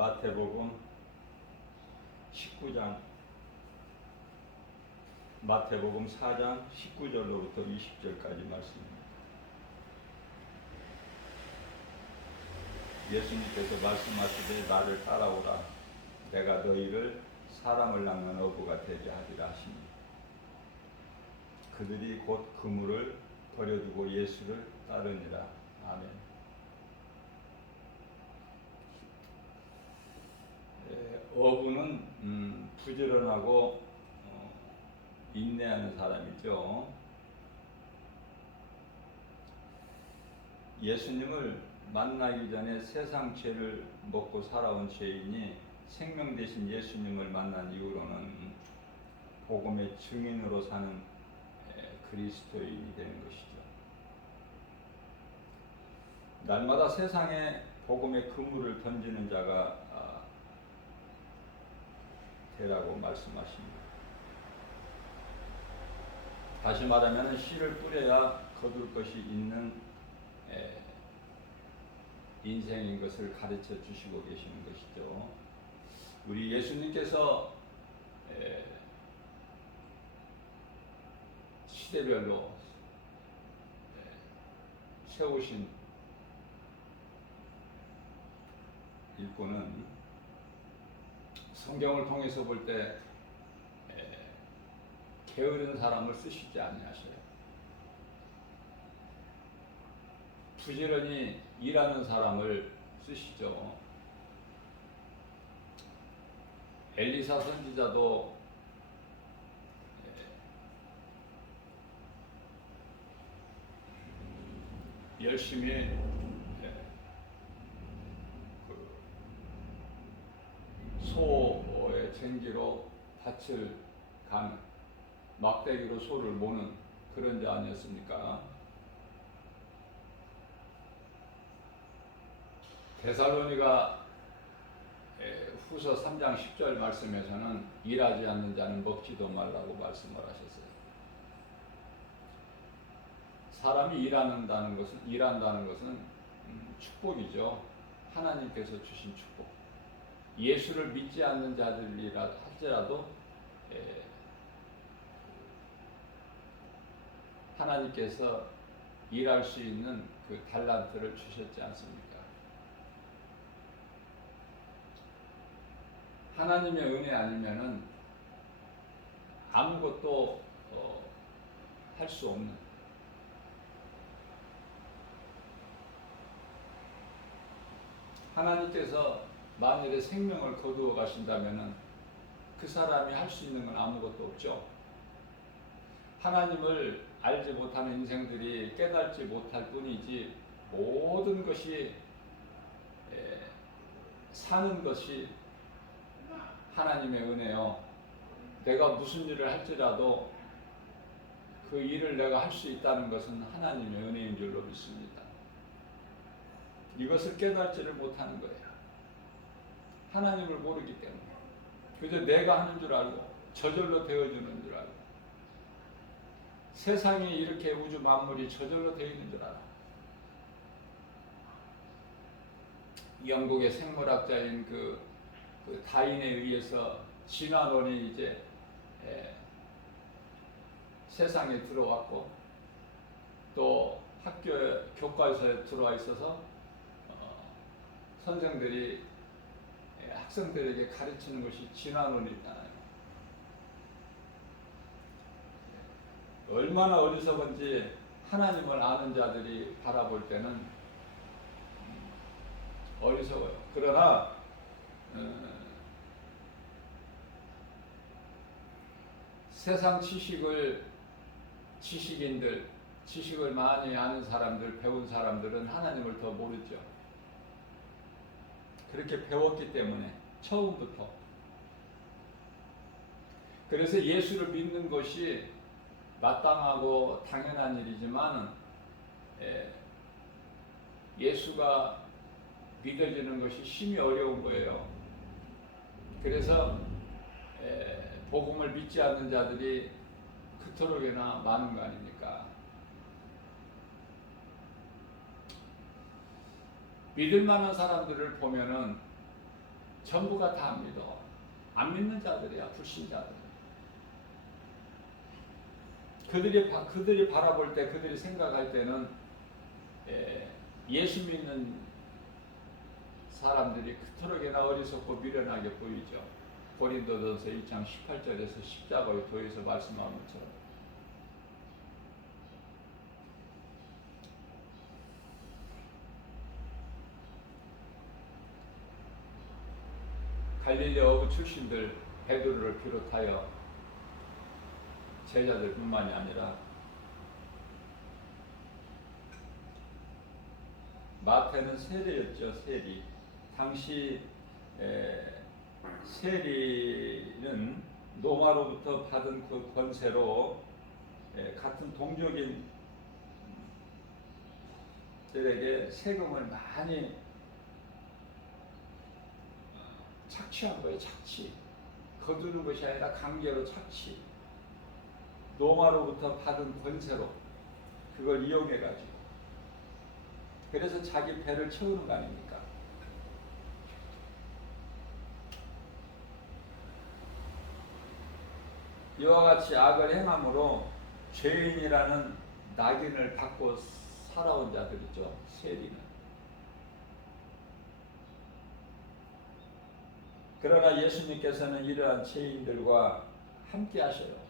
마태복음 19장, 마태복음 4장 19절로부터 20절까지 말씀입니다. 예수님께서 말씀하시되 나를 따라오라. 내가 너희를 사람을 낚는 어부가 되게 하리라 하시니, 그들이 곧 그물을 버려두고 예수를 따르니라. 아멘. 어부는 부지런하고 인내하는 사람이죠. 예수님을 만나기 전에 세상 죄를 먹고 살아온 죄인이 생명 되신 예수님을 만난 이후로는 복음의 증인으로 사는 그리스도인이 되는 것이죠. 날마다 세상에 복음의 그물을 던지는 자가 되라고 말씀하십니다. 다시 말하면 씨를 뿌려야 거둘 것이 있는 인생인 것을 가르쳐 주시고 계시는 것이죠. 우리 예수님께서 시대별로 세우신 일꾼은 성경을 통해서 볼 때 게으른 사람을 쓰시지 아니하셔요. 부지런히 일하는 사람을 쓰시죠. 엘리사 선지자도 열심히 소의 쟁기로 밭을 가는, 막대기로 소를 모는 그런 자 아니었습니까? 데살로니가 후서 3장 10절 말씀에서는 일하지 않는 자는 먹지도 말라고 말씀을 하셨어요. 사람이 일한다는 것은 축복이죠. 하나님께서 주신 축복. 예수를 믿지 않는 자들이라 할지라도 하나님께서 일할 수 있는 그 달란트를 주셨지 않습니까? 하나님의 은혜 아니면은 아무것도 할 수 없는, 하나님께서 만일에 생명을 거두어 가신다면은 그 사람이 할 수 있는 건 아무것도 없죠. 하나님을 알지 못하는 인생들이 깨닫지 못할 뿐이지 모든 것이 사는 것이 하나님의 은혜요. 내가 무슨 일을 할지라도 그 일을 내가 할 수 있다는 것은 하나님의 은혜인 줄로 믿습니다. 이것을 깨닫지를 못하는 거예요. 하나님을 모르기 때문에 그저 내가 하는 줄 알고 저절로 되어주는 줄 알고, 세상이 이렇게 우주 만물이 저절로 되어 있는 줄 알아. 영국의 생물학자인 그 다윈에 의해서 진화론이 이제 세상에 들어왔고, 또 학교에 교과서에 들어와 있어서 선생들이 학생들에게 가르치는 것이 진화론이잖아요. 얼마나 어리석은지 하나님을 아는 자들이 바라볼 때는 어리석어요. 그러나 세상 지식을 많이 아는 사람들, 배운 사람들은 하나님을 더 모르죠. 그렇게 배웠기 때문에 처음부터. 그래서 예수를 믿는 것이 마땅하고 당연한 일이지만 예수가 믿어지는 것이 심히 어려운 거예요. 그래서 복음을 믿지 않는 자들이 그토록이나 많은 거 아닙니까? 믿을 만한 사람들을 보면은 전부가 다 믿어. 안 믿는 자들이야, 불신자들. 그들이 바라볼 때, 그들이 생각할 때는 예수 믿는 사람들이 그토록이나 어리석고 미련하게 보이죠. 고린도전서 2장 18절에서 십자가의 도에서 말씀하는 것처럼. 갈릴리 어부 출신들 베드로를 비롯하여 제자들뿐만이 아니라 마태는 세리였죠. 세리. 당시 세리는 로마로부터 받은 그 권세로 같은 동족인들에게 세금을 많이 착취한 거예요. 착취. 거두는 것이 아니라 강제로 착취. 로마로부터 받은 권세로 그걸 이용해가지고 그래서 자기 배를 채우는 거 아닙니까? 이와 같이 악을 행함으로 죄인이라는 낙인을 받고 살아온 자들이죠. 세리는. 그러나 예수님께서는 이러한 죄인들과 함께 하셔요.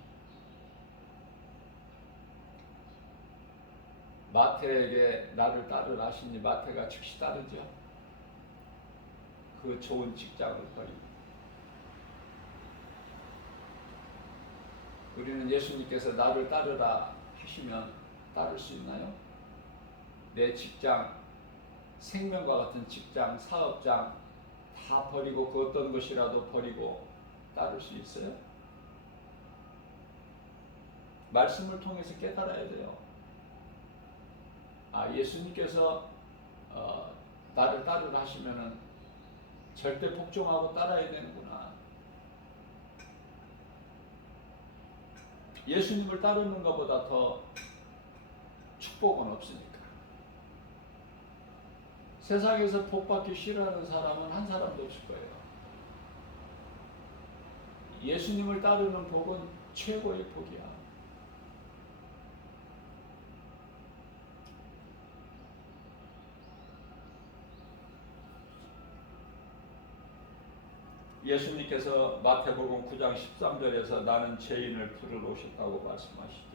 마태에게 나를 따르라 하시니 마태가 즉시 따르죠. 그 좋은 직장을 버리고. 우리는 예수님께서 나를 따르라 하시면 따를 수 있나요? 내 직장, 생명과 같은 직장, 사업장 다 버리고 그 어떤 것이라도 버리고 따를 수 있어요? 말씀을 통해서 깨달아야 돼요. 예수님께서 나를 따르라 하시면은 절대 복종하고 따라야 되는구나. 예수님을 따르는 것보다 더 축복은 없으니까. 세상에서 복받기 싫어하는 사람은 한 사람도 없을 거예요. 예수님을 따르는 복은 최고의 복이야. 예수님께서 마태복음 9장 13절에서 나는 죄인을 부르러 오셨다고 말씀하시죠.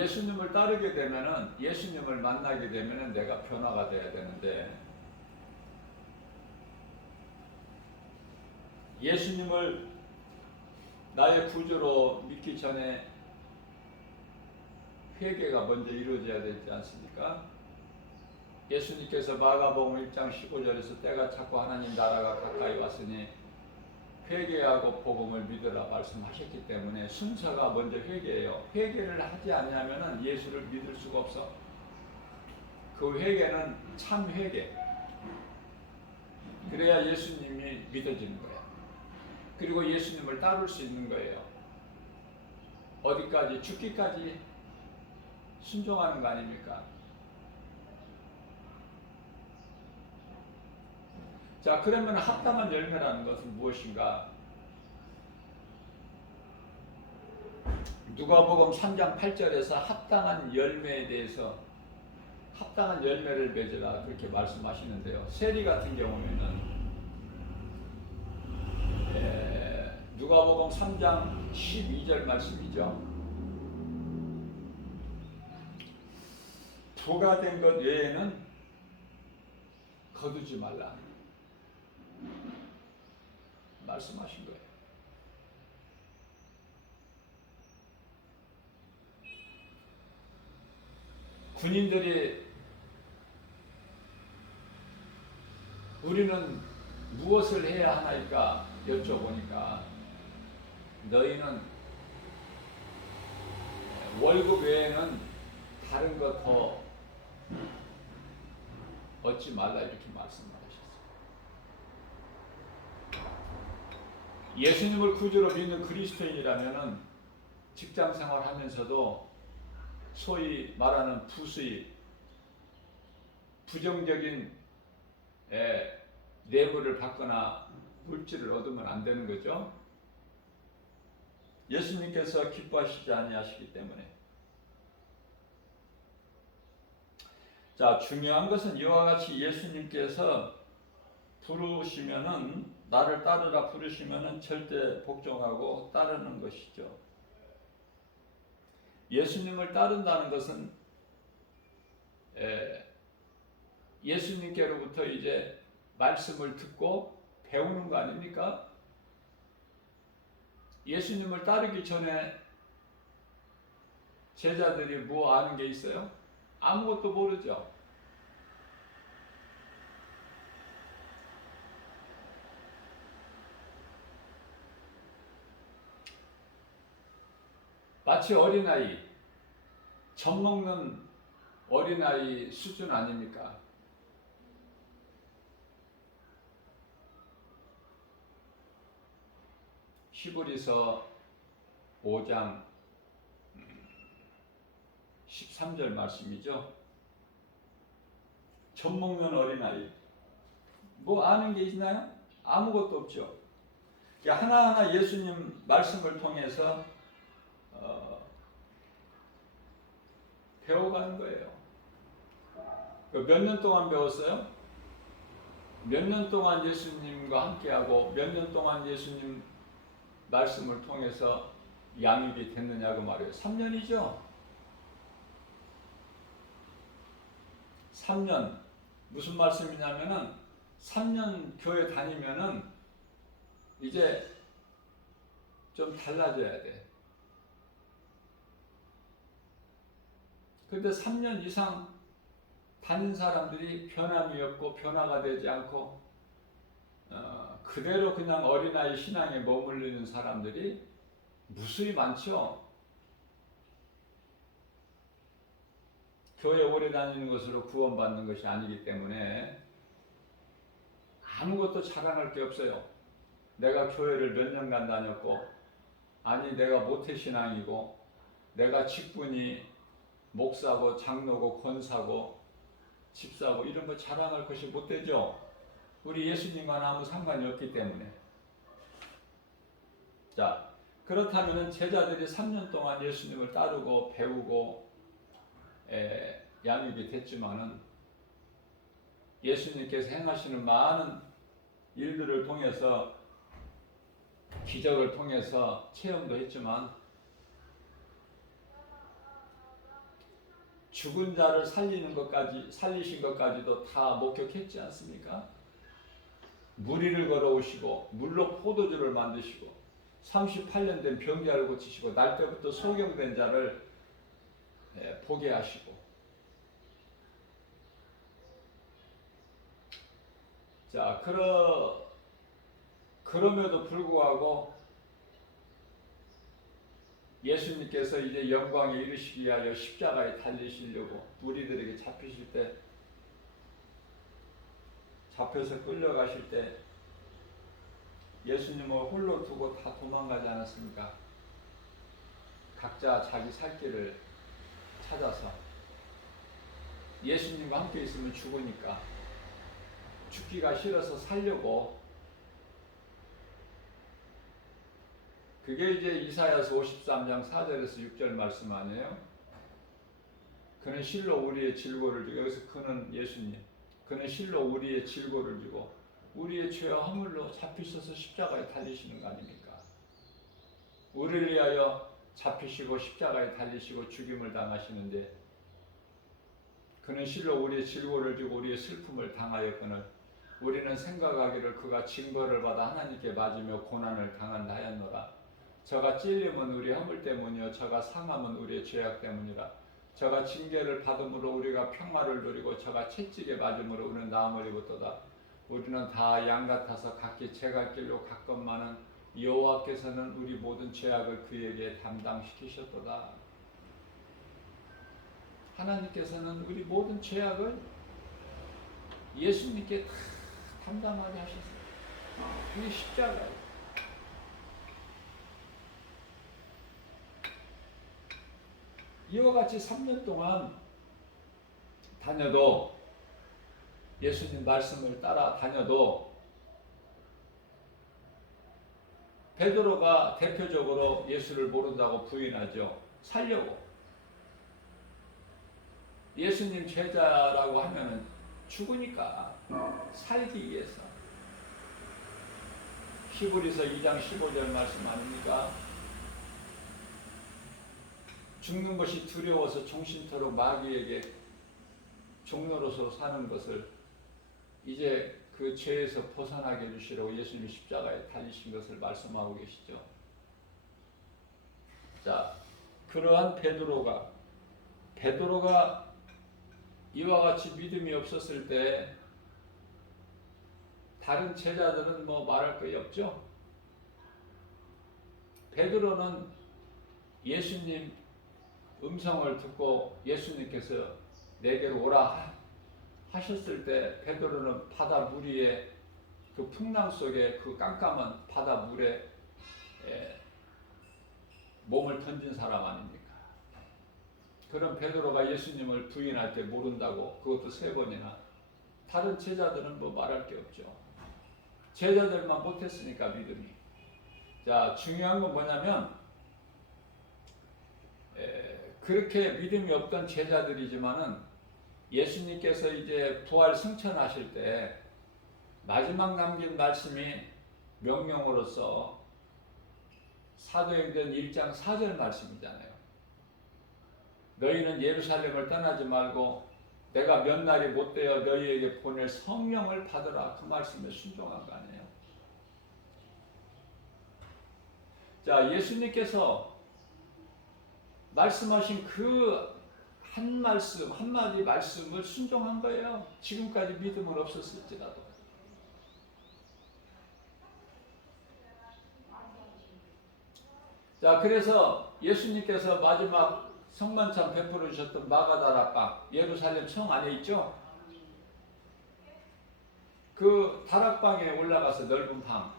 예수님을 따르게 되면은, 예수님을 만나게 되면은 내가 변화가 돼야 되는데, 예수님을 나의 구주로 믿기 전에 회개가 먼저 이루어져야 되지 않습니까? 예수님께서 마가복음 1장 15절에서 때가 찼고 하나님 나라가 가까이 왔으니 회개하고 복음을 믿으라 말씀하셨기 때문에 순서가 먼저 회개예요. 회개를 하지 않으면 예수를 믿을 수가 없어. 그 회개는 참 회개. 그래야 예수님이 믿어지는 거예요. 그리고 예수님을 따를 수 있는 거예요. 어디까지? 죽기까지 순종하는 거 아닙니까? 자, 그러면 합당한 열매라는 것은 무엇인가? 누가복음 3장 8절에서 합당한 열매에 대해서 합당한 열매를 맺으라 그렇게 말씀하시는데요. 세리 같은 경우에는 누가복음 3장 12절 말씀이죠. 부가된 것 외에는 거두지 말라 말씀하신 거예요. 군인들이 우리는 무엇을 해야 하나이까 여쭤보니까 너희는 월급 외에는 다른 것 더 얻지 말라 이렇게 말씀하셨어요. 예수님을 구주로 믿는 그리스도인이라면은 직장 생활하면서도 소위 말하는 부수입, 부정적인 뇌물을 받거나 물질을 얻으면 안 되는 거죠. 예수님께서 기뻐하시지 아니하시기 때문에. 자, 중요한 것은 이와 같이 예수님께서 부르시면은, 나를 따르라 부르시면은 절대 복종하고 따르는 것이죠. 예수님을 따른다는 것은 예수님께로부터 이제 말씀을 듣고 배우는 거 아닙니까? 예수님을 따르기 전에 제자들이 뭐 아는 게 있어요? 아무것도 모르죠. 마치 어린아이, 젖 먹는 어린아이 수준 아닙니까? 히브리서 5장 13절 말씀이죠. 젖 먹는 어린아이. 뭐 아는 게 있나요? 아무것도 없죠. 하나하나 예수님 말씀을 통해서 배워가는 거예요. 몇 년 동안 배웠어요? 몇 년 동안 예수님과 함께하고 몇 년 동안 예수님 말씀을 통해서 양육이 됐느냐고 말이에요. 3년이죠. 3년. 무슨 말씀이냐면은 3년 교회 다니면은 이제 좀 달라져야 돼. 근데 3년 이상 다닌 사람들이 변함이 없고 변화가 되지 않고 그대로 그냥 어린아이 신앙에 머물리는 사람들이 무수히 많죠. 교회 오래 다니는 것으로 구원받는 것이 아니기 때문에 아무것도 자랑할 게 없어요. 내가 교회를 몇 년간 다녔고, 아니 내가 모태신앙이고, 내가 직분이 목사고 장로고 권사고 집사고 이런 거 자랑할 것이 못 되죠. 우리 예수님과는 아무 상관이 없기 때문에. 자, 그렇다면 제자들이 3년 동안 예수님을 따르고 배우고 양육이 됐지만은 예수님께서 행하시는 많은 일들을 통해서, 기적을 통해서 체험도 했지만 죽은 자를 살리신 것까지도 다 목격했지 않습니까? 무리를 걸어오시고 물로 포도주를 만드시고 38년 된 병자를 고치시고 날 때부터 소경된 자를 보게 하시고. 자, 그럼에도 불구하고 예수님께서 이제 영광에 이르시기 위하여 십자가에 달리시려고 무리들에게 잡히실 때, 잡혀서 끌려가실 때 예수님을 홀로 두고 다 도망가지 않았습니까? 각자 자기 살 길을 찾아서. 예수님과 함께 있으면 죽으니까 죽기가 싫어서 살려고. 그게 이제 이사야서 53장 4절에서 6절 말씀 아니에요? 그는 실로 우리의 질고를 주고, 여기서 그는 예수님, 그는 실로 우리의 질고를 주고 우리의 죄와 허물로 잡히셔서 십자가에 달리시는 거 아닙니까? 우리를 위하여 잡히시고 십자가에 달리시고 죽임을 당하시는데, 그는 실로 우리의 질고를 주고 우리의 슬픔을 당하였거늘 우리는 생각하기를 그가 징벌을 받아 하나님께 맞으며 고난을 당한다 하였노라. 저가 찔림은 우리의 허물 때문이요 저가 상함은 우리의 죄악 때문이라. 저가 징계를 받음으로 우리가 평화를 누리고 저가 채찍에 맞음으로 우리는 나음을 입었도다. 우리는 다 양 같아서 각기 제갈 길로 갔건만은 여호와께서는 우리 모든 죄악을 그에게 담당시키셨도다. 하나님께서는 우리 모든 죄악을 예수님께 다 담당하게 하셨어요. 이게 십자가예요. 이와 같이 3년 동안 다녀도 예수님 말씀을 따라다녀도 베드로가 대표적으로 예수를 모른다고 부인하죠. 살려고. 예수님 제자라고 하면은 죽으니까 살기 위해서. 히브리서 2장 15절 말씀 아닙니까? 죽는 것이 두려워서 종신토록 마귀에게 종로로서 사는 것을 이제 그 죄에서 벗어나게 해주시려고 예수님이 십자가에 달리신 것을 말씀하고 계시죠. 자, 그러한 베드로가 이와 같이 믿음이 없었을 때 다른 제자들은 뭐 말할 것이 없죠. 베드로는 예수님 음성을 듣고 예수님께서 내게로 오라 하셨을 때 베드로는 바다 물 위에 그 풍랑 속에 그 깜깜한 바다 물에 몸을 던진 사람 아닙니까? 그런 베드로가 예수님을 부인할 때 모른다고, 그것도 3번이나. 다른 제자들은 뭐 말할 게 없죠. 제자들만 못했으니까 믿음이. 자, 중요한 건 뭐냐면 그렇게 믿음이 없던 제자들이지만은 예수님께서 이제 부활 승천하실 때 마지막 남긴 말씀이 명령으로서 사도행전 1장 4절 말씀이잖아요. 너희는 예루살렘을 떠나지 말고 내가 몇 날이 못되어 너희에게 보낼 성령을 받으라. 그 말씀에 순종한 거 아니에요. 자, 예수님께서 말씀하신 그 한 말씀, 한마디 말씀을 순종한 거예요. 지금까지 믿음은 없었을지라도. 자, 그래서 예수님께서 마지막 성만찬 베풀어 주셨던 마가다라 빵, 예루살렘 성 안에 있죠? 그 다락방에 올라가서 넓은 방,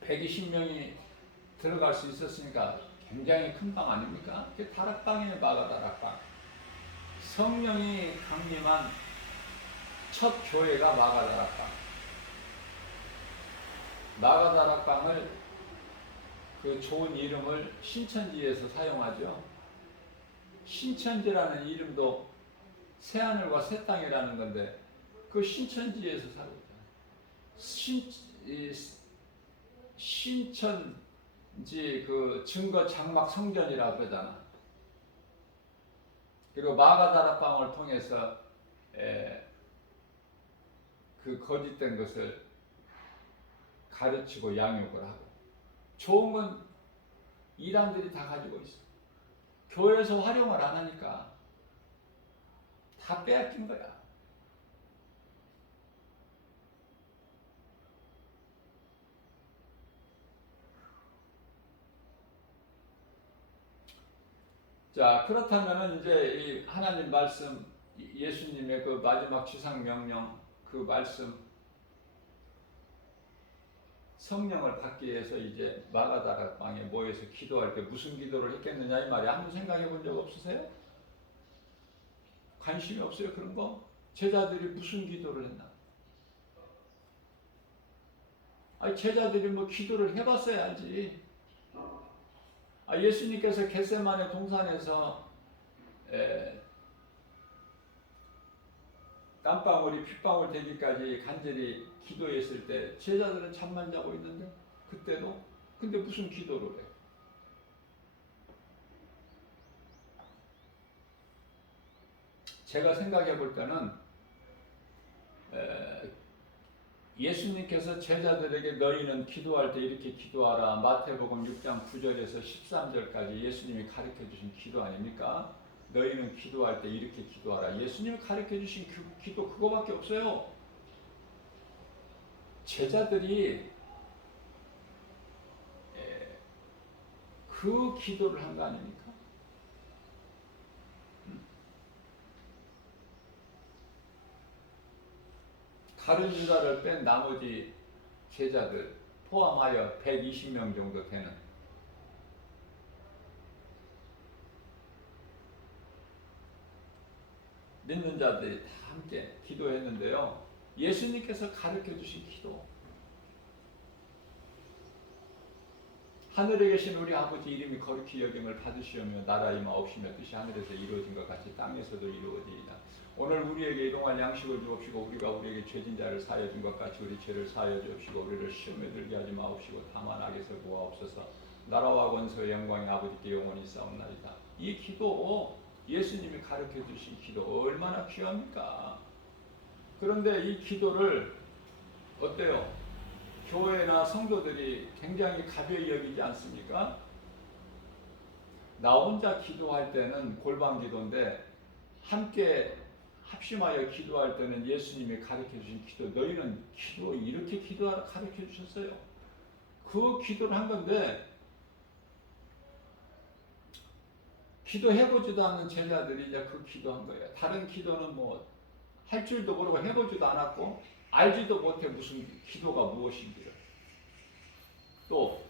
120명이 들어갈 수 있었으니까 굉장히 큰 방 아닙니까? 그 다락방이에요. 마가다락방. 성령이 강림한 첫 교회가 마가다락방. 마가다락방을 그 좋은 이름을 신천지에서 사용하죠. 신천지라는 이름도 새하늘과 새 땅이라는 건데 그 신천지에서 살고 있잖아요. 신천지 그 증거 장막 성전이라고 그러잖아. 그리고 마가다락방을 통해서 그 거짓된 것을 가르치고 양육을 하고, 좋은 건 이단들이 다 가지고 있어. 교회에서 활용을 안 하니까 다 빼앗긴 거야. 자, 그렇다면은 이제 이 하나님 말씀, 예수님의 그 마지막 지상 명령, 그 말씀, 성령을 받기 위해서 이제 마가다락방에 모여서 기도할 때 무슨 기도를 했겠느냐 이 말이야. 한번 생각해 본 적 없으세요? 관심이 없어요, 그런 거? 제자들이 무슨 기도를 했나? 아니, 제자들이 뭐 기도를 해봤어야 알지. 예수님께서 겟세마네 동산에서 땀방울이 핏방울 되기까지 간절히 기도했을 때 제자들은 잠만 자고 있는데 그때도. 근데 무슨 기도를 해? 제가 생각해 볼 때는 예수님께서 제자들에게 너희는 기도할 때 이렇게 기도하라, 마태복음 6장 9절에서 13절까지 예수님이 가르쳐 주신 기도 아닙니까? 너희는 기도할 때 이렇게 기도하라. 예수님이 가르쳐 주신 기도 그거밖에 없어요. 제자들이 그 기도를 한 거 아닙니까? 다른 유다를 뺀 나머지 제자들 포함하여 120명 정도 되는, 믿는 자들이 다 함께 기도했는데요. 예수님께서 가르쳐 주신 기도. 하늘에 계신 우리 아버지 이름이 거룩히 여김을 받으시오며 나라 임하옵시며 뜻이 하늘에서 이루어진 것 같이 땅에서도 이루어지이다. 오늘 우리에게 일용할 양식을 주옵시고 우리가 우리에게 죄진 자를 사하여 준 것 같이 우리 죄를 사하여 주옵시고 우리를 시험에 들게 하지 마옵시고 다만 악에서 구하옵소서. 나라와 권세와 영광이 아버지께 영원히 싸움나이다. 이 기도 예수님이 가르쳐 주신 기도 얼마나 귀합니까? 그런데 이 기도를 어때요? 교회나 성도들이 굉장히 가벼이 여기지 않습니까? 나 혼자 기도할 때는 골방 기도인데 함께 합심하여 기도할 때는 예수님이 가르쳐 주신 기도. 너희는 기도 이렇게 기도하라 가르쳐 주셨어요. 그 기도를 한 건데 기도해보지도 않는 제자들이 이제 그 기도한 거예요. 다른 기도는 뭐 할 줄도 모르고 해보지도 않았고 알지도 못해 무슨 기도가 무엇인지를. 또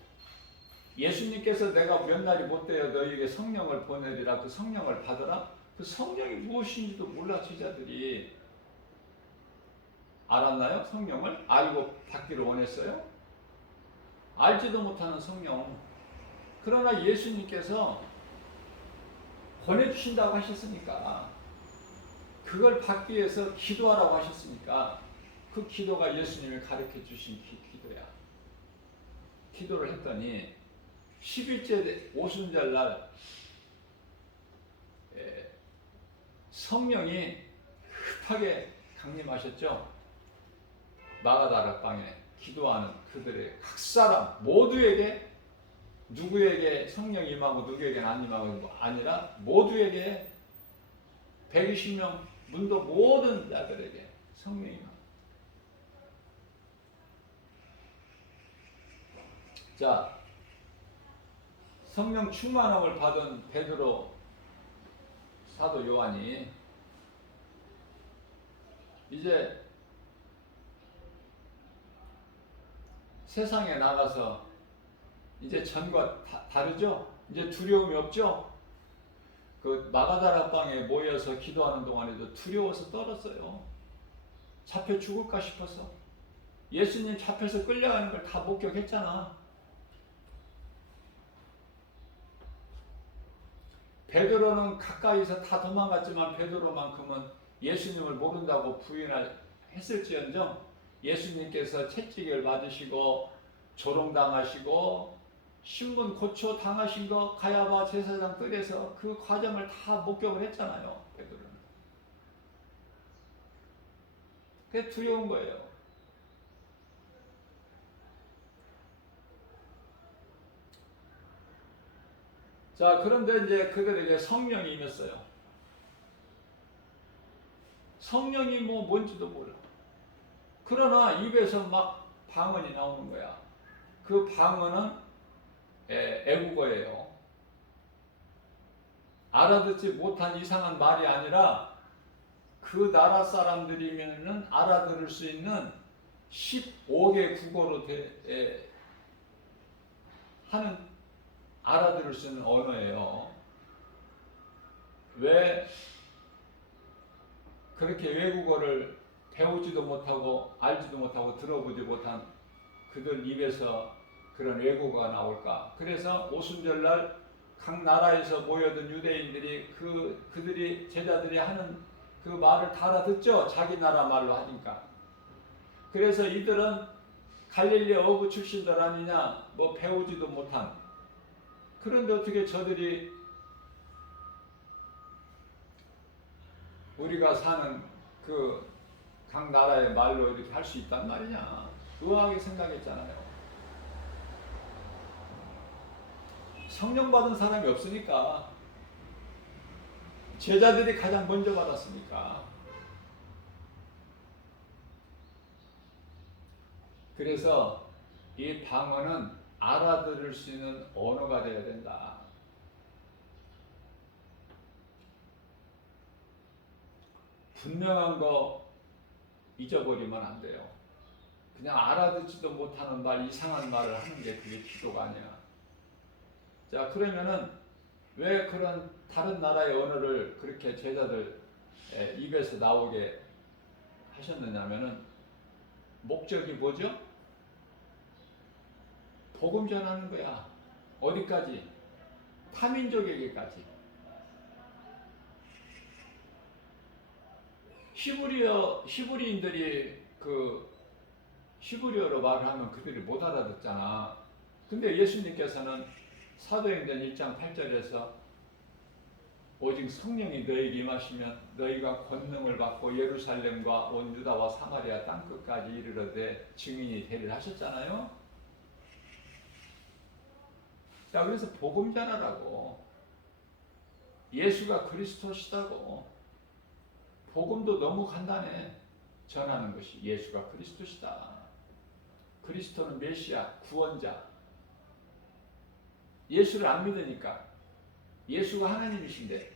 예수님께서 내가 몇 날이 못되어 너희에게 성령을 보내리라. 그 성령을 받으라. 그 성령이 무엇인지도 몰라 제자들이. 알았나요? 성령을? 알고 받기를 원했어요? 알지도 못하는 성령. 그러나 예수님께서 보내주신다고 하셨으니까 그걸 받기 위해서 기도하라고 하셨으니까 그 기도가 예수님이 가르쳐 주신 기도야. 기도를 했더니 10일째 오순절날 성령이 급하게 강림하셨죠. 마가다라 방에 기도하는 그들의 각 사람 모두에게, 누구에게 성령이 임하고 누구에게는 안 임하고 아니라 모두에게 120명 문도 모든 자들에게 성령이 임하고. 자, 성령 충만함을 받은 베드로 사도 요한이 이제 세상에 나가서 이제 전과 다르죠? 이제 두려움이 없죠? 그 마가다라 방에 모여서 기도하는 동안에도 두려워서 떨었어요. 잡혀 죽을까 싶어서. 예수님 잡혀서 끌려가는 걸 다 목격했잖아. 베드로는 가까이서 다 도망갔지만 베드로만큼은 예수님을 모른다고 부인을 했을지언정 예수님께서 채찍을 맞으시고 조롱당하시고 신문 고초 당하신 거 가야바 제사장 뜰에서 그 과정을 다 목격을 했잖아요. 베드로는. 그게 두려운 거예요. 자, 그런데 이제 그들에게 성령이 임했어요. 성령이 뭔지도 몰라. 그러나 입에서 막 방언이 나오는 거야. 그 방언은 애국어예요. 알아듣지 못한 이상한 말이 아니라 그 나라 사람들이면은 알아들을 수 있는 15개 국어로 하는 알아들을 수 있는 언어예요. 왜 그렇게 외국어를 배우지도 못하고 알지도 못하고 들어보지 못한 그들 입에서 그런 외국어가 나올까? 그래서 오순절날 각 나라에서 모여든 유대인들이 그들이 제자들이 하는 그 말을 다 알아듣죠. 자기 나라 말로 하니까. 그래서 이들은 갈릴리 어부 출신들 아니냐? 뭐 배우지도 못한. 그런데 어떻게 저들이 우리가 사는 그 각 나라의 말로 이렇게 할 수 있단 말이냐? 의아하게 생각했잖아요. 성령 받은 사람이 없으니까. 제자들이 가장 먼저 받았으니까. 그래서 이 방언은 알아들을 수 있는 언어가 되어야 된다. 분명한 거 잊어버리면 안 돼요. 그냥 알아듣지도 못하는 말, 이상한 말을 하는 게 그게 기도가 아니야. 자, 그러면은 왜 그런 다른 나라의 언어를 그렇게 제자들 입에서 나오게 하셨느냐면은 목적이 뭐죠? 복음 전하는 거야. 어디까지? 타민족에게까지. 히브리인들이 그 히브리어로 말을 하면 그들이 못 알아듣잖아. 근데 예수님께서는 사도행전 1장 8절에서 오직 성령이 너에게 임하시면 너희가 권능을 받고 예루살렘과 온 유다와 사마리아 땅끝까지 이르러되 증인이 되리라 하셨잖아요. 자, 그래서 복음 전하라고. 예수가 그리스도시다고. 복음도 너무 간단해. 전하는 것이 예수가 그리스도시다. 그리스도는 메시아, 구원자. 예수를 안 믿으니까. 예수가 하나님이신데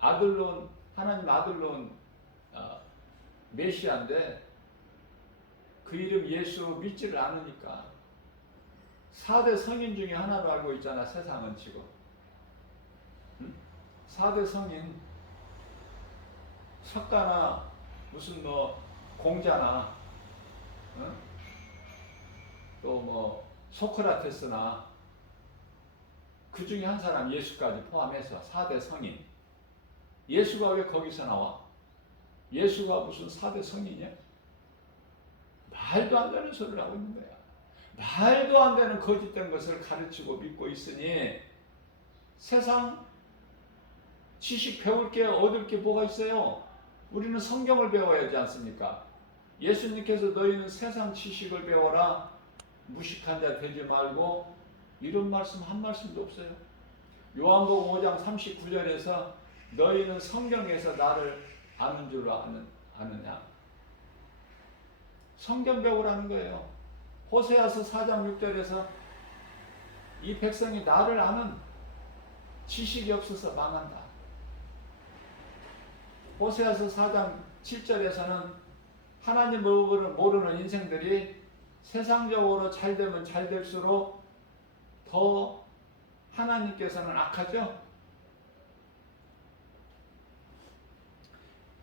아들론 하나님 아들론 메시아인데 그 이름 예수 믿지를 않으니까 4대 성인 중에 하나로 알고 있잖아. 세상은 지금 4대 성인 석가나 무슨 뭐 공자나 또 뭐 소크라테스나 그 중에 한 사람 예수까지 포함해서 4대 성인. 예수가 왜 거기서 나와? 예수가 무슨 4대 성인이야? 말도 안 되는 소리를 하고 있는 거야. 말도 안 되는 거짓된 것을 가르치고 믿고 있으니 세상 지식 배울 게 얻을 게 뭐가 있어요? 우리는 성경을 배워야 하지 않습니까? 예수님께서 너희는 세상 지식을 배워라. 무식한 자 되지 말고 이런 말씀 한 말씀도 없어요. 요한복음 5장 39절에서 너희는 성경에서 나를 아는 줄로 아느냐. 성경 배우라는 거예요. 호세아서 4장 6절에서 이 백성이 나를 아는 지식이 없어서 망한다. 호세아서 4장 7절에서는 하나님을 모르는 인생들이 세상적으로 잘 되면 잘 될수록 더 하나님께서는 악하죠.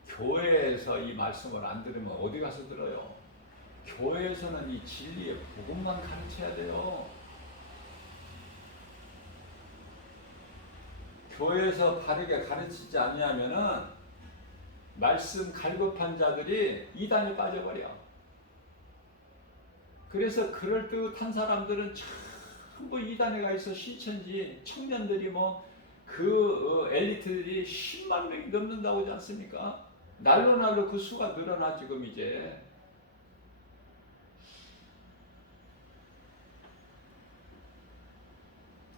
교회에서 이 말씀을 안 들으면 어디 가서 들어요? 교회에서는 이 진리의 복음만 가르쳐야 돼요. 교회에서 바르게 가르치지 않냐면은 말씀 갈급한 자들이 이단에 빠져버려. 그래서 그럴듯한 사람들은 전부 이단에 가 있어. 신천지 청년들이 뭐 그 엘리트들이 10만 명이 넘는다고 하지 않습니까? 날로 그 수가 늘어나 지금 이제.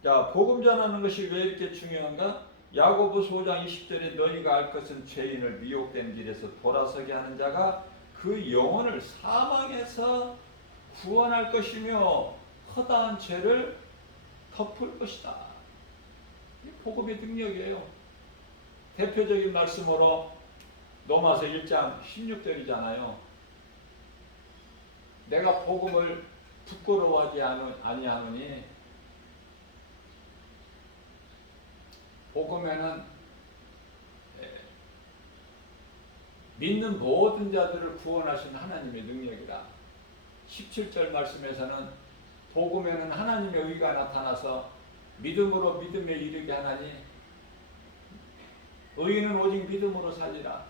자, 복음 전하는 것이 왜 이렇게 중요한가? 야고보서 5장 20절에 너희가 알 것은 죄인을 미혹된 길에서 돌아서게 하는 자가 그 영혼을 사망에서 구원할 것이며 허다한 죄를 덮을 것이다. 이 복음의 능력이에요. 대표적인 말씀으로 로마서 1장 16절이잖아요. 내가 복음을 부끄러워하지 아니하노니 복음에는 믿는 모든 자들을 구원하신 하나님의 능력이다. 17절 말씀에서는 복음에는 하나님의 의가 나타나서 믿음으로 믿음에 이르게 하나니 의인은 오직 믿음으로 살리라.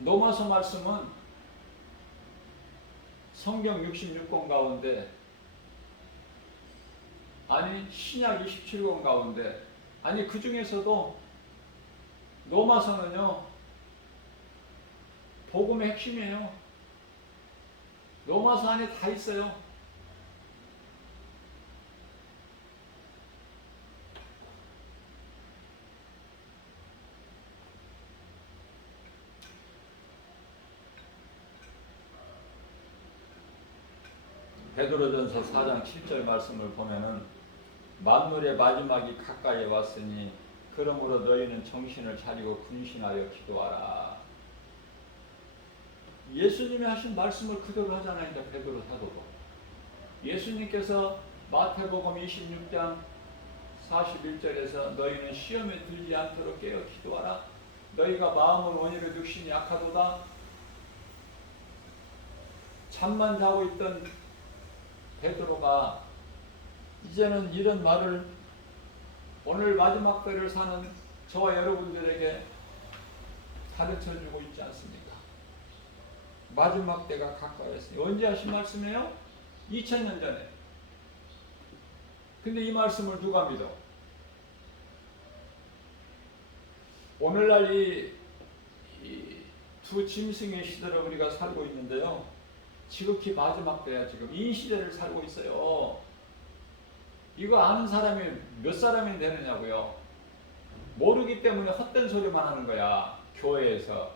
로마서 말씀은 성경 66권 가운데 아니 신약 27권 가운데 아니 그 중에서도 로마서는요 복음의 핵심이에요. 로마서 안에 다 있어요. 베드로전서 4장 7절 말씀을 보면은 만물의 마지막이 가까이 왔으니 그러므로 너희는 정신을 차리고 근신하여 기도하라. 예수님이 하신 말씀을 그대로 하잖아요. 이제 베드로 사도도. 예수님께서 마태복음 26장 41절에서 너희는 시험에 들지 않도록 깨어 기도하라. 너희가 마음은 원이로 육신이 약하도다. 잠만 자고 있던 베드로가 이제는 이런 말을 오늘 마지막 때를 사는 저와 여러분들에게 가르쳐주고 있지 않습니까? 마지막 때가 가까이 왔어요. 언제 하신 말씀이에요? 2000년 전에. 근데 이 말씀을 누가 믿어? 오늘날 이 두 짐승의 시대를 우리가 살고 있는데요. 지극히 마지막 때야. 지금 이 시대를 살고 있어요. 이거 아는 사람이 몇 사람이 되느냐고요. 모르기 때문에 헛된 소리만 하는 거야. 교회에서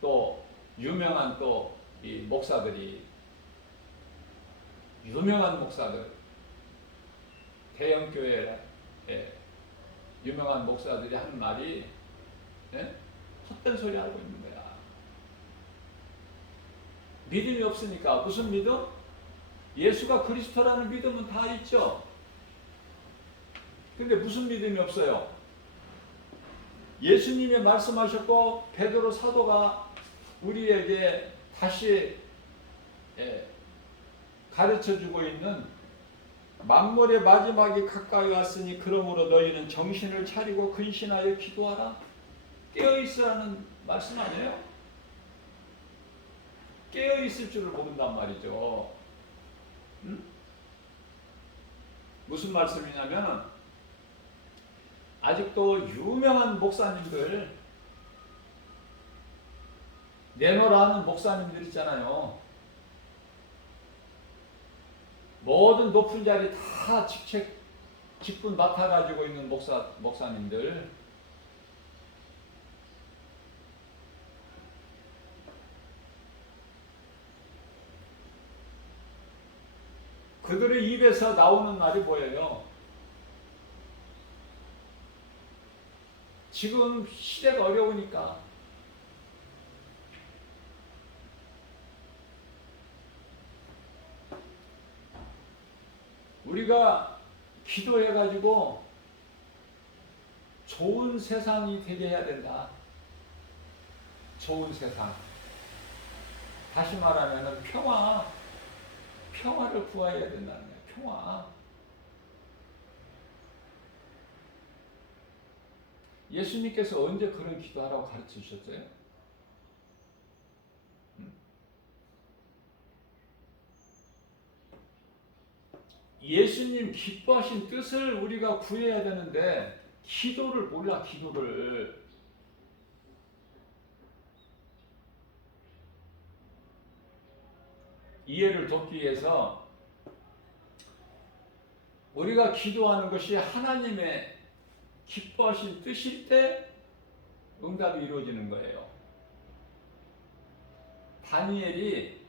또 유명한 또 이 목사들이, 유명한 목사들, 대형 교회에 유명한 목사들이 하는 말이 헛된 소리 하고 있는 거야. 믿음이 없으니까. 무슨 믿음? 예수가 그리스도라는 믿음은 다 있죠. 근데 무슨 믿음이 없어요? 예수님이 말씀하셨고 베드로 사도가 우리에게 다시 가르쳐주고 있는 만물의 마지막이 가까이 왔으니 그러므로 너희는 정신을 차리고 근신하여 기도하라. 깨어있으라는 말씀 아니에요? 깨어있을 줄을 모른단 말이죠. 응? 무슨 말씀이냐면 아직도 유명한 목사님들, 내노라 하는 목사님들 있잖아요. 모든 높은 자리 다 직분 맡아가지고 있는 목사님들. 그들의 입에서 나오는 말이 뭐예요? 지금 시대가 어려우니까 우리가 기도해가지고 좋은 세상이 되게 해야 된다. 좋은 세상. 다시 말하면 평화를 구해야 된다는 거예요. 평화. 예수님께서 언제 그런 기도하라고 가르쳐 주셨어요? 예수님 기뻐하신 뜻을 우리가 구해야 되는데 기도를 몰라. 기도를. 이해를 돕기 위해서 우리가 기도하는 것이 하나님의 기뻐하신 뜻일 때 응답이 이루어지는 거예요. 다니엘이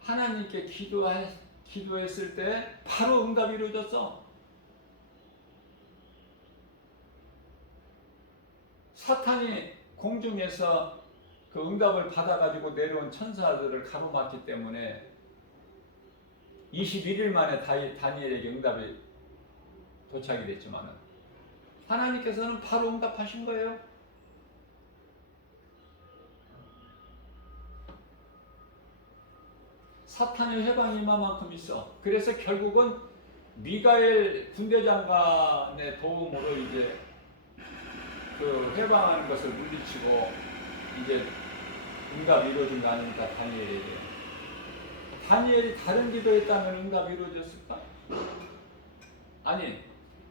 하나님께 기도했을 때 바로 응답이 이루어졌어. 사탄이 공중에서 그 응답을 받아가지고 내려온 천사들을 가로막기 때문에 21일 만에 다니엘에게 응답이 도착이 됐지만 하나님께서는 바로 응답하신 거예요. 사탄의 회방이 이만큼 있어. 그래서 결국은 미가엘 군대장관의 도움으로 이제 그 회방하는 것을 물리치고 이제 응답이 이루어진 거 아닙니까? 다니엘이 다른 기도했다면 응답이 이루어졌을까? 아니,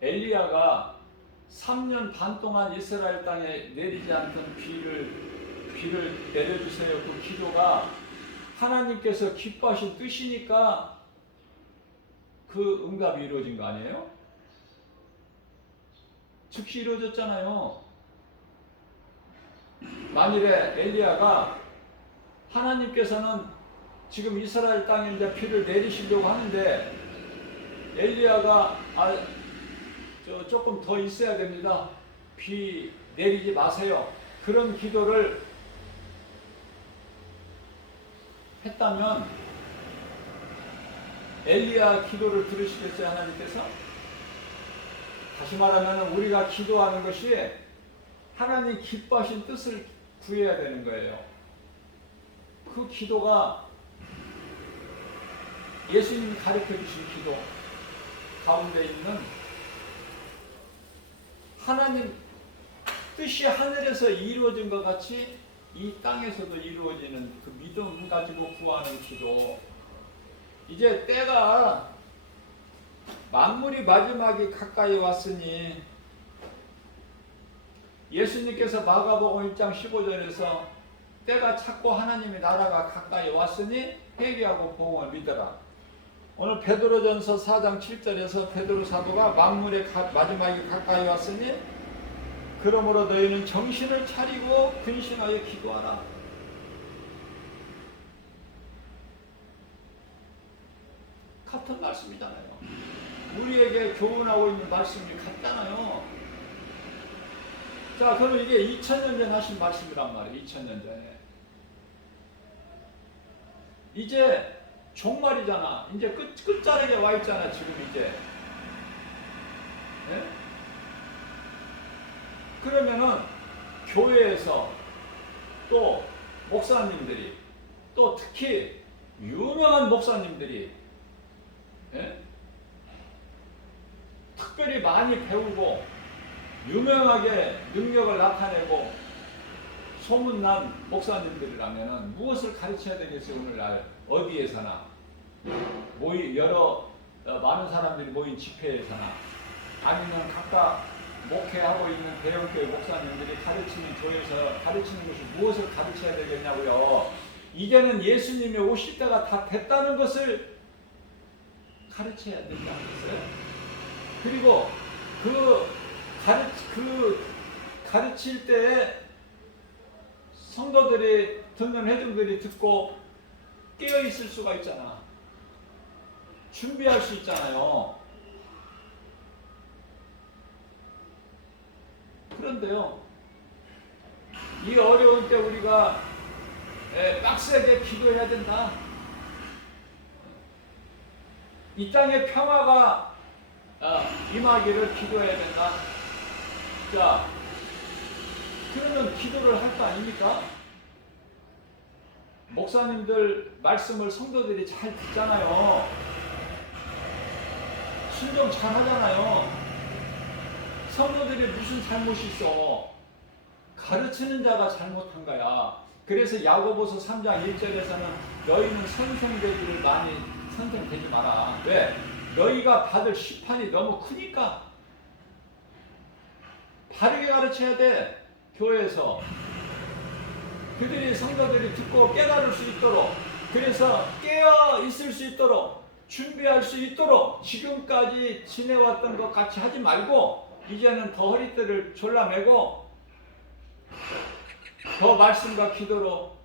엘리야가 3년 반 동안 이스라엘 땅에 내리지 않던 비를 내려주세요. 그 기도가 하나님께서 기뻐하신 뜻이니까 그 응답이 이루어진 거 아니에요? 즉시 이루어졌잖아요. 만일에 엘리야가 하나님께서는 지금 이스라엘 땅에 이제 비를 내리시려고 하는데 엘리야가 조금 더 있어야 됩니다. 비 내리지 마세요. 그런 기도를 했다면 엘리야 기도를 들으시겠어요? 하나님께서? 다시 말하면 우리가 기도하는 것이 하나님 기뻐하신 뜻을 구해야 되는 거예요. 그 기도가 예수님이 가르쳐 주신 기도 가운데 있는 하나님 뜻이 하늘에서 이루어진 것 같이 이 땅에서도 이루어지는 그 믿음 가지고 구하는 기도. 이제 때가 만물이 마지막이 가까이 왔으니 예수님께서 마가복음 1장 15절에서 때가 찼고 하나님의 나라가 가까이 왔으니 회개하고 복음을 믿어라. 오늘 베드로전서 4장 7절에서 베드로 사도가 만물의 마지막이 가까이 왔으니 그러므로 너희는 정신을 차리고 근신하여 기도하라. 같은 말씀이잖아요. 우리에게 교훈하고 있는 말씀이 같잖아요. 자, 그럼 이게 2000년 전에 하신 말씀이란 말이에요. 2000년 전에. 이제 종말이잖아. 이제 끝자락에 와 있잖아. 지금 이제. 네? 그러면은 교회에서 또 목사님들이 또 특히 유명한 목사님들이 예? 특별히 많이 배우고 유명하게 능력을 나타내고 소문난 목사님들이라면 무엇을 가르쳐야 되겠어요? 오늘날 어디에서나 여러 많은 사람들이 모인 집회에서나 아니면 각각 목회하고 있는 대형교회 목사님들이 가르치는 교회에서 가르치는 것이 무엇을 가르쳐야 되겠냐고요. 이제는 예수님이 오실 때가 다 됐다는 것을 가르쳐야 된다는 것을. 그리고 그 가르칠 때에 성도들이 듣는 회중들이 듣고 깨어 있을 수가 있잖아. 준비할 수 있잖아요. 그런데요, 이 어려운 때 우리가 빡세게 기도해야 된다. 이 땅에 평화가 임하기를 기도해야 된다. 자, 그러면 기도를 할 거 아닙니까? 목사님들 말씀을 성도들이 잘 듣잖아요. 순종 잘 하잖아요. 성도들이 무슨 잘못이 있어? 가르치는 자가 잘못한 거야. 그래서 야고보서 3장 1절에서는 너희는 선생되기를 많이 선생되지 마라. 왜? 너희가 받을 시판이 너무 크니까. 바르게 가르쳐야 돼. 교회에서. 그들이 성도들이 듣고 깨달을 수 있도록, 그래서 깨어 있을 수 있도록, 준비할 수 있도록 지금까지 지내왔던 것 같이 하지 말고 이제는 더 허리띠를 졸라매고 더 말씀과 기도로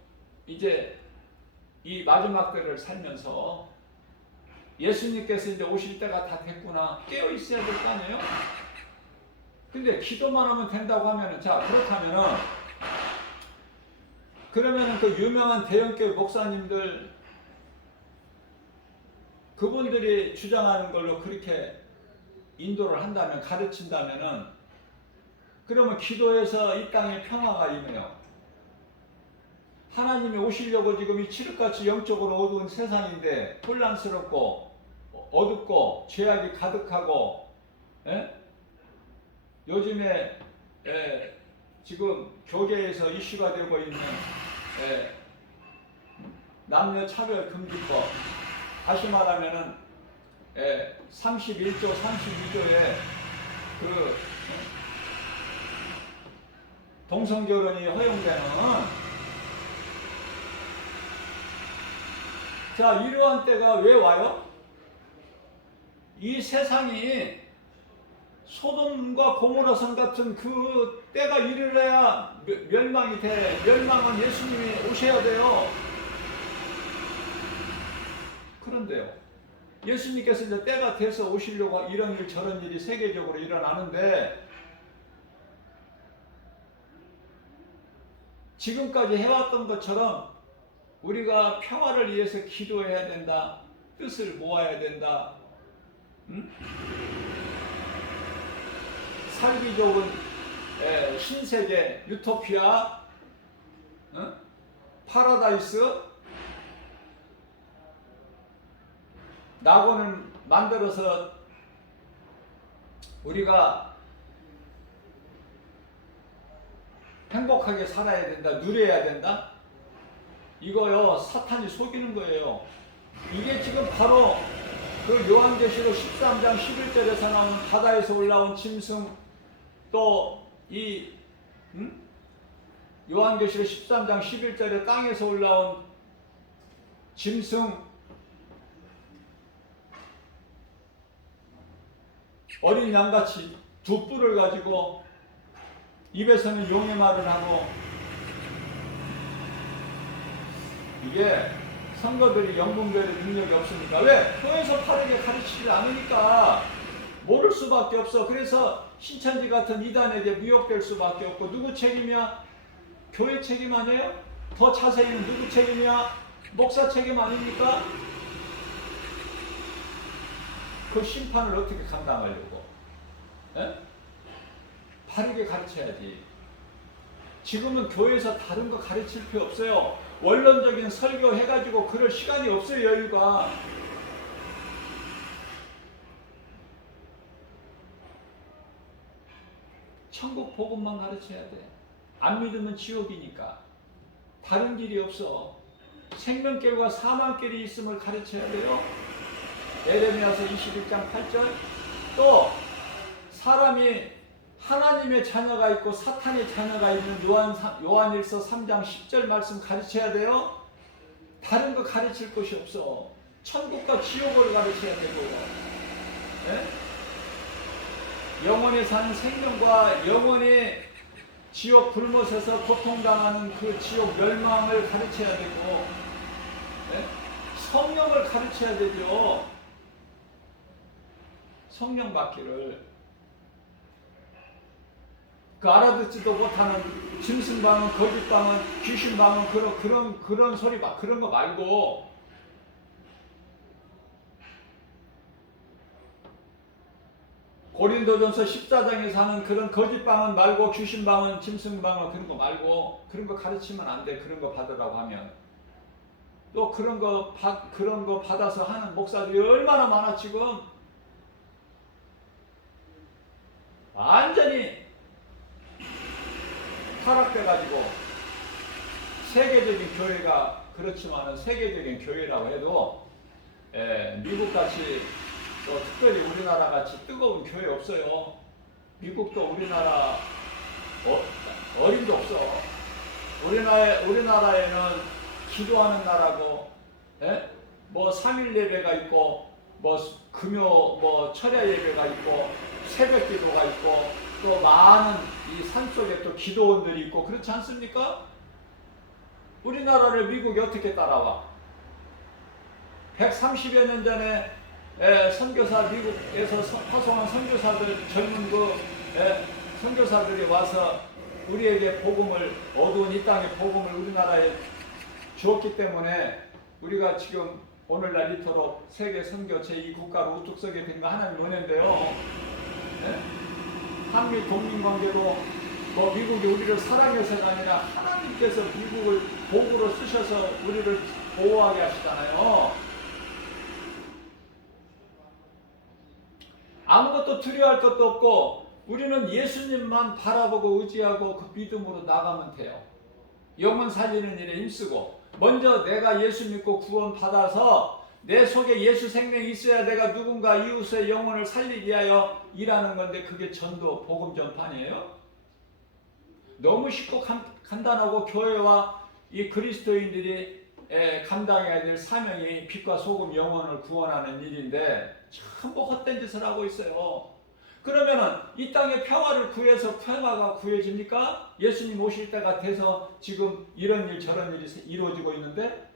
이제 이 마지막 때를 살면서 예수님께서 이제 오실 때가 다 됐구나 깨어 있어야 될 거 아니에요? 근데 기도만 하면 된다고 하면은, 자, 그러면은 그 유명한 대형교회 목사님들 그분들이 주장하는 걸로 그렇게 인도를 한다면, 가르친다면은, 그러면 기도해서 이 땅에 평화가 임해요. 하나님이 오시려고 지금 이 칠흑같이 영적으로 어두운 세상인데 혼란스럽고 어둡고 죄악이 가득하고, 요즘에 지금 교계에서 이슈가 되고 있는 남녀 차별 금지법, 다시 말하면은 31조, 32조에 그 동성결혼이 허용되는, 자, 이러한 때가 왜 와요? 이 세상이 소돔과 고모라성 같은 그 때가 이르러야 멸망이 돼. 멸망은 예수님이 오셔야 돼요. 그런데요, 예수님께서 이제 때가 돼서 오시려고 이런 일 저런 일이 세계적으로 일어나는데, 지금까지 해왔던 것처럼 우리가 평화를 위해서 기도해야 된다, 뜻을 모아야 된다, 살기 좋은 신세계, 유토피아, 파라다이스, 낙원을 만들어서 우리가 행복하게 살아야 된다, 누려야 된다? 이거요, 사탄이 속이는 거예요. 이게 지금 바로 그 요한계시록 13장 11절에서 나온 바다에서 올라온 짐승, 또 이 요한계시록 13장 11절에 땅에서 올라온 짐승, 어린 양같이 두 뿔을 가지고 입에서는 용의 말을 하고, 이게 선거들이 영분별의 능력이 없으니까. 왜? 교회에서 바르게 가르치지 않으니까 모를 수밖에 없어. 그래서 신천지 같은 이단에게 미혹될 수밖에 없고. 누구 책임이야? 교회 책임 아니에요? 더 자세히는 누구 책임이야? 목사 책임 아닙니까? 그 심판을 어떻게 감당하려고? 에? 바르게 가르쳐야지. 지금은 교회에서 다른 거 가르칠 필요 없어요. 원론적인 설교 해가지고 그럴 시간이 없어요, 여유가. 천국 복음만 가르쳐야 돼. 안 믿으면 지옥이니까. 다른 길이 없어. 생명길과 사망길이 있음을 가르쳐야 돼요. 에레미야서 21장 8절. 또 사람이 하나님의 자녀가 있고 사탄의 자녀가 있는 요한일서 3장 10절 말씀 가르쳐야 돼요. 다른 거 가르칠 것이 없어. 천국과 지옥을 가르쳐야 되고, 네? 영원히 사는 생명과 영원히 지옥 불못에서 고통당하는 그 지옥 멸망을 가르쳐야 되고, 네? 성령을 가르쳐야 되죠. 성령 받기를. 그 알아듣지도 못하는 짐승방은, 거짓방은, 귀신방은 그런 소리 막 그런 거 말고, 고린도전서 14장에 사는 그런 거짓방은 말고, 귀신방은, 짐승방은 그런 거 말고, 그런 거 가르치면 안 돼. 그런 거 받으라고 하면. 또 그런 거 받아서 하는 목사들이 얼마나 많아. 지금 완전히 타락돼가지고, 세계적인 교회가 그렇지만은 세계적인 교회라고 해도 미국같이 또 특별히 우리나라같이 뜨거운 교회 없어요. 미국도 우리나라 어림도 없어. 우리나라에는 기도하는 나라고, 뭐 3일 예배가 있고, 뭐 금요 뭐 철야 예배가 있고, 새벽 기도가 있고, 또 많은 이 산속에 또 기도원들이 있고, 그렇지 않습니까? 우리나라를 미국이 어떻게 따라와? 130여 년 전에 선교사, 미국에서 파송한 선교사들, 젊은 선교사들이 와서 우리에게 복음을, 어두운 이 땅의 복음을 우리나라에 주었기 때문에 우리가 지금 오늘날 이토록 세계 선교 제2국가로 우뚝 서게 된 거 하나님 은혜인데요. 한미 동맹관계도 뭐 미국이 우리를 사랑해서가 아니라 하나님께서 미국을 복으로 쓰셔서 우리를 보호하게 하시잖아요. 아무것도 두려워할 것도 없고, 우리는 예수님만 바라보고 의지하고 그 믿음으로 나가면 돼요. 영혼 살리는 일에 힘쓰고, 먼저 내가 예수 믿고 구원 받아서 내 속에 예수 생명이 있어야 내가 누군가 이웃의 영혼을 살리기 위하여 일하는 건데, 그게 전도 복음 전파니에요. 너무 쉽고 간단하고, 교회와 이 그리스도인들이 감당해야 될 사명이 빛과 소금 영혼을 구원하는 일인데 전부 헛된 짓을 하고 있어요. 그러면은 이 땅에 평화를 구해서 평화가 구해집니까? 예수님 오실 때가 돼서 지금 이런 일 저런 일이 이루어지고 있는데,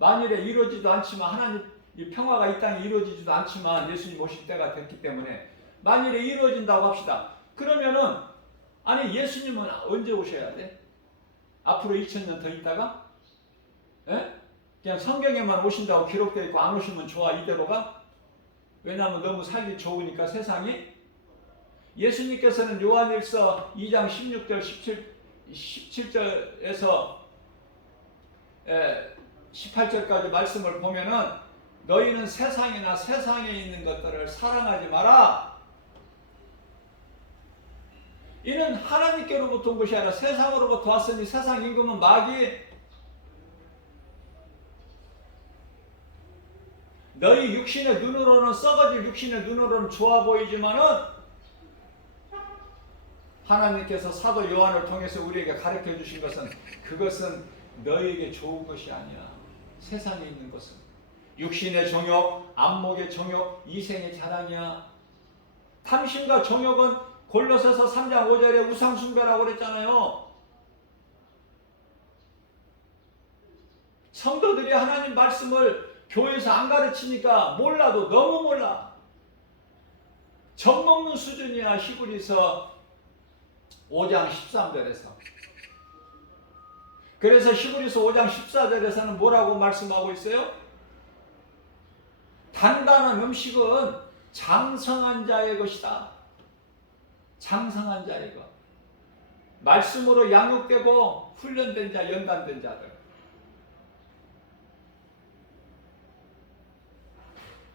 만일에 이루어지지도 않지만, 하나님 이 평화가 이 땅에 이루어지지도 않지만 예수님 오실 때가 됐기 때문에, 만일에 이루어진다고 합시다. 그러면은 아니 예수님은 언제 오셔야 돼? 앞으로 2000년 더 있다가? 그냥 성경에만 오신다고 기록되어 있고 안 오시면 좋아 이대로가? 왜냐하면 너무 살기 좋으니까 세상이. 예수님께서는 요한일서 2장 16절 17절에서 18절까지 말씀을 보면은 너희는 세상이나 세상에 있는 것들을 사랑하지 마라. 이는 하나님께로부터 온 것이 아니라 세상으로부터 왔으니 세상 임금은 마귀. 너희 육신의 눈으로는 썩어질 육신의 눈으로는 좋아 보이지만은 하나님께서 사도 요한을 통해서 우리에게 가르쳐 주신 것은 그것은 너희에게 좋은 것이 아니야. 세상에 있는 것은 육신의 정욕, 안목의 정욕, 이생의 자랑이야. 탐심과 정욕은 골로새서 3장 5절에 우상숭배라고 그랬잖아요. 성도들이 하나님 말씀을 교회에서 안 가르치니까 몰라도 너무 몰라. 젖먹는 수준이야. 히브리서 5장 13절에서. 그래서 히브리서 5장 14절에서는 뭐라고 말씀하고 있어요? 단단한 음식은 장성한 자의 것이다. 장성한 자의 것. 말씀으로 양육되고 훈련된 자, 연단된 자들.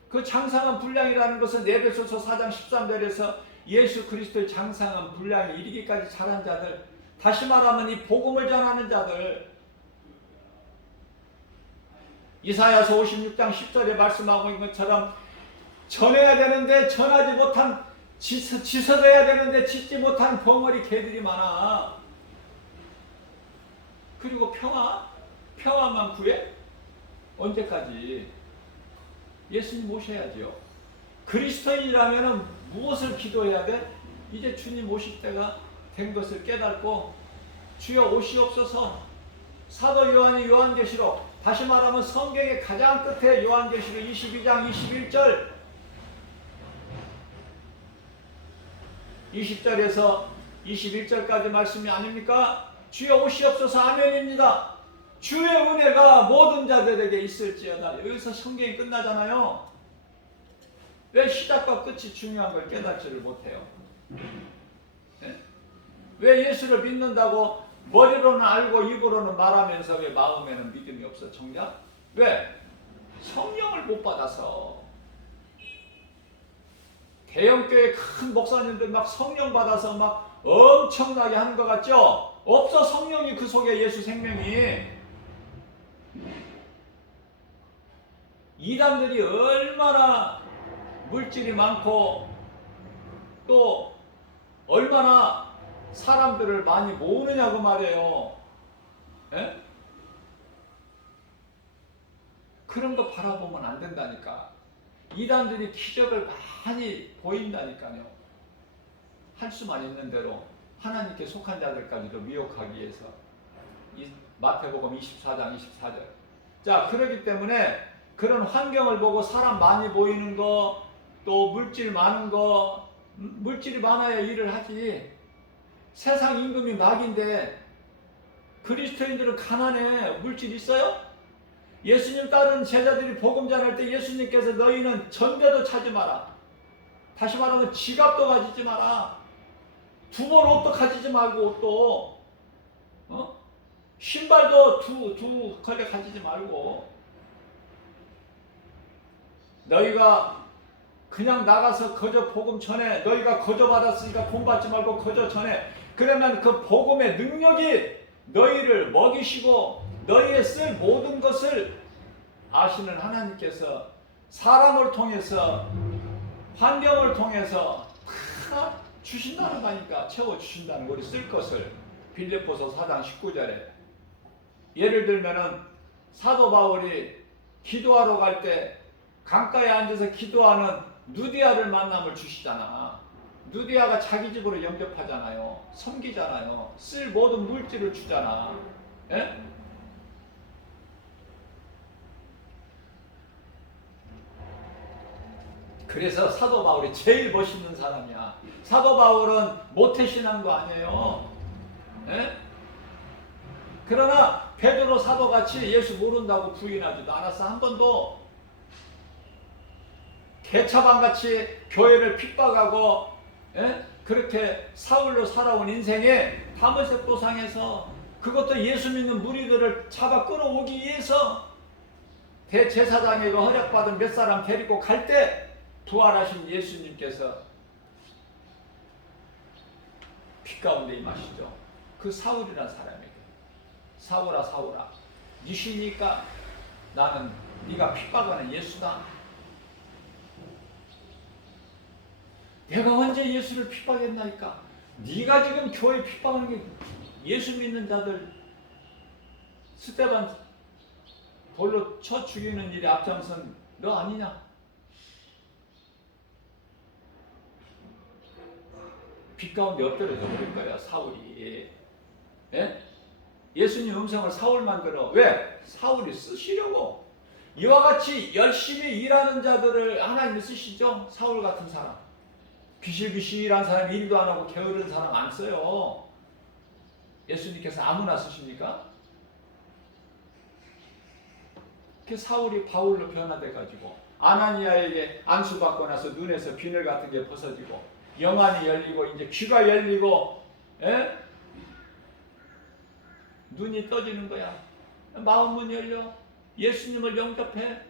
그 장성한 분량이라는 것은 에베소서 4장 13절에서 예수 그리스도의 장성한 분량에 이르기까지 자란 자들, 다시 말하면 이 복음을 전하는 자들, 이사야서 56장 10절에 말씀하고 있는 것처럼 전해야 되는데 전하지 못한, 지서져야 되는데 짓지 못한 벙어리 개들이 많아. 그리고 평화만 구해? 언제까지? 예수님 오셔야죠. 그리스도인이라면 무엇을 기도해야 돼? 이제 주님 오실 때가 된 것을 깨닫고 주여 오시옵소서. 사도 요한이 요한계시록, 다시 말하면 성경의 가장 끝에 요한계시록 22장 21절 20절에서 21절까지 말씀이 아닙니까? 주여 오시옵소서. 아멘입니다. 주의 은혜가 모든 자들에게 있을지어다. 여기서 성경이 끝나잖아요. 왜 시작과 끝이 중요한 걸 깨닫지를 못해요? 네? 왜 예수를 믿는다고 머리로는 알고 입으로는 말하면서 왜 마음에는 믿음이 없어? 정작? 왜? 성령을 못 받아서. 대형교회 큰 목사님들 막 성령 받아서 막 엄청나게 하는 것 같죠? 없어. 성령이 그 속에 예수 생명이. 이단들이 얼마나 물질이 많고 또 얼마나 사람들을 많이 모으느냐고 말이에요. 에? 그런 거 바라보면 안 된다니까. 이단들이 기적을 많이 보인다니까요. 할 수만 있는 대로 하나님께 속한 자들까지도 미혹하기 위해서. 마태복음 24장 24절. 자, 그렇기 때문에 그런 환경을 보고 사람 많이 보이는 거, 또 물질 많은 거, 물질이 많아야 일을 하지. 세상 임금이 낙인데 그리스도인들은 가난해. 물질 있어요? 예수님 따른 제자들이 복음 전할 때 예수님께서 너희는 전대도 차지 마라. 다시 말하면 지갑도 가지지 마라. 두 벌 옷도 가지지 말고 옷도, 신발도 두 컬레 가지지 말고. 너희가 그냥 나가서 거저 복음 전해. 너희가 거저 받았으니까 돈 받지 말고 거저 전해. 그러면 그 복음의 능력이 너희를 먹이시고 너희의 쓸 모든 것을 아시는 하나님께서 사람을 통해서, 환경을 통해서 다 주신다는 거니까, 채워주신다는 거를 쓸 것을. 빌립보서 4장 19절에 예를 들면은 사도 바울이 기도하러 갈 때 강가에 앉아서 기도하는 누디아를 만남을 주시잖아. 누디아가 자기 집으로 영접하잖아요. 섬기잖아요. 쓸 모든 물질을 주잖아. 예? 그래서 사도 바울이 제일 멋있는 사람이야. 사도 바울은 모태신앙도 아니에요. 예? 그러나 베드로 사도같이 예수 모른다고 부인하지도 않았어. 한 번도. 개차반같이 교회를 핍박하고, 예? 그렇게 사울로 살아온 인생에 다메섹 도상에서 그것도 예수 믿는 무리들을 잡아 끌어오기 위해서 대제사장에게 허락받은 몇 사람 데리고 갈 때 부활하신 예수님께서 빛 가운데 임하시죠. 그 사울이라는 사람에게 사울아 사울아 니시니까 나는 네가 핍박하는 예수다. 내가 언제 예수를 핍박했나이까? 네가 지금 교회 핍박하는 게 예수 믿는 자들 스데반 돌로 쳐 죽이는 일에 앞장선 너 아니냐? 빛 가운데 엎드려져 버릴 거야 사울이. 예? 예수님 음성을 사울만 들어. 왜? 사울이 쓰시려고. 이와 같이 열심히 일하는 자들을 하나님이 쓰시죠. 사울 같은 사람. 비실비실한 사람, 일도 안 하고 게으른 사람 안 써요. 예수님께서 아무나 쓰십니까? 그 사울이 바울로 변화돼가지고 아나니아에게 안수받고 나서 눈에서 비늘 같은 게 벗어지고 영안이 열리고 이제 귀가 열리고, 에? 눈이 떠지는 거야. 마음은 열려. 예수님을 영접해.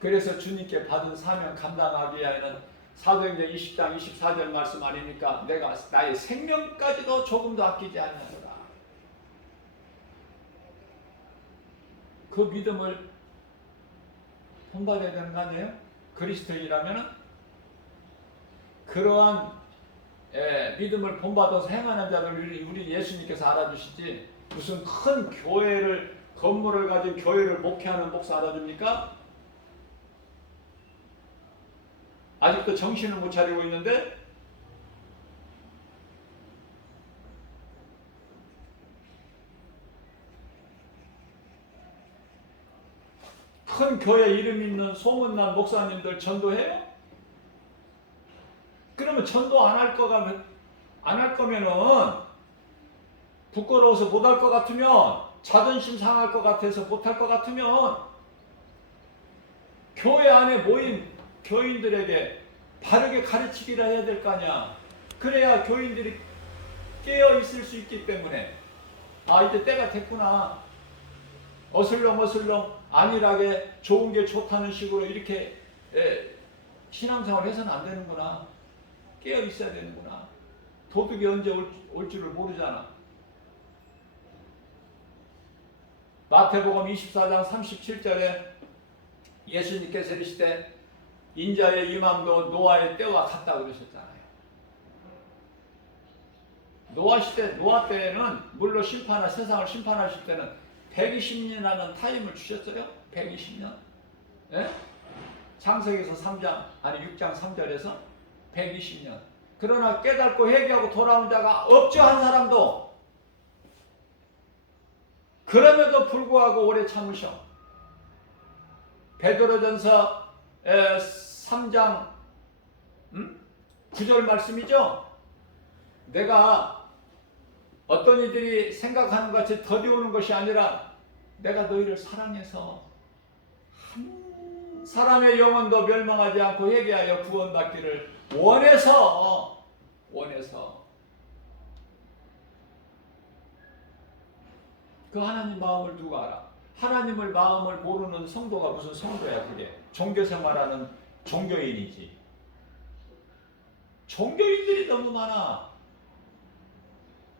그래서 주님께 받은 사명 감당하기 위하여는 사도행전 20장 24절 말씀 아닙니까? 내가 나의 생명까지도 조금도 아끼지 않는다. 그 믿음을 본받아야 되는 거 아니에요? 그리스도인이라면 그러한 믿음을 본받아서 행하는 자들 우리 예수님께서 알아주시지 무슨 큰 교회를 건물을 가진 교회를 목회하는 목사 알아줍니까? 아직도 정신을 못 차리고 있는데 큰 교회 이름 있는 소문난 목사님들 전도해요? 그러면 전도 안 할 거면은 부끄러워서 못 할 것 같으면 자존심 상할 것 같아서 못 할 것 같으면 교회 안에 모인 교인들에게 바르게 가르치기라 해야 될 거 아니야. 그래야 교인들이 깨어 있을 수 있기 때문에 아 이제 때가 됐구나. 어슬렁어슬렁 안일하게 좋은 게 좋다는 식으로 이렇게 신앙생활 해서는 안 되는구나. 깨어 있어야 되는구나. 도둑이 언제 올 줄을 모르잖아. 마태복음 24장 37절에 예수님께서 이르시되 인자의 임함도 노아의 때와 같다고 그러셨잖아요. 노아 때에는 물로 세상을 심판하실 때는 120년이라는 타임을 주셨어요. 120년. 예? 창세기에서 3장 아니 6장 3절에서 120년. 그러나 깨닫고 회개하고 돌아온 자가 없죠. 한 사람도. 그럼에도 불구하고 오래 참으셔. 베드로전서 3장 9절 말씀이죠. 내가 어떤 이들이 생각하는 것 같이 더디오는 것이 아니라 내가 너희를 사랑해서 한 사람의 영혼도 멸망하지 않고 회개하여 구원받기를 원해서 그 하나님 마음을 누가 알아? 하나님을 마음을 모르는 성도가 무슨 성도야 그게. 종교생활하는 종교인이지. 종교인들이 너무 많아.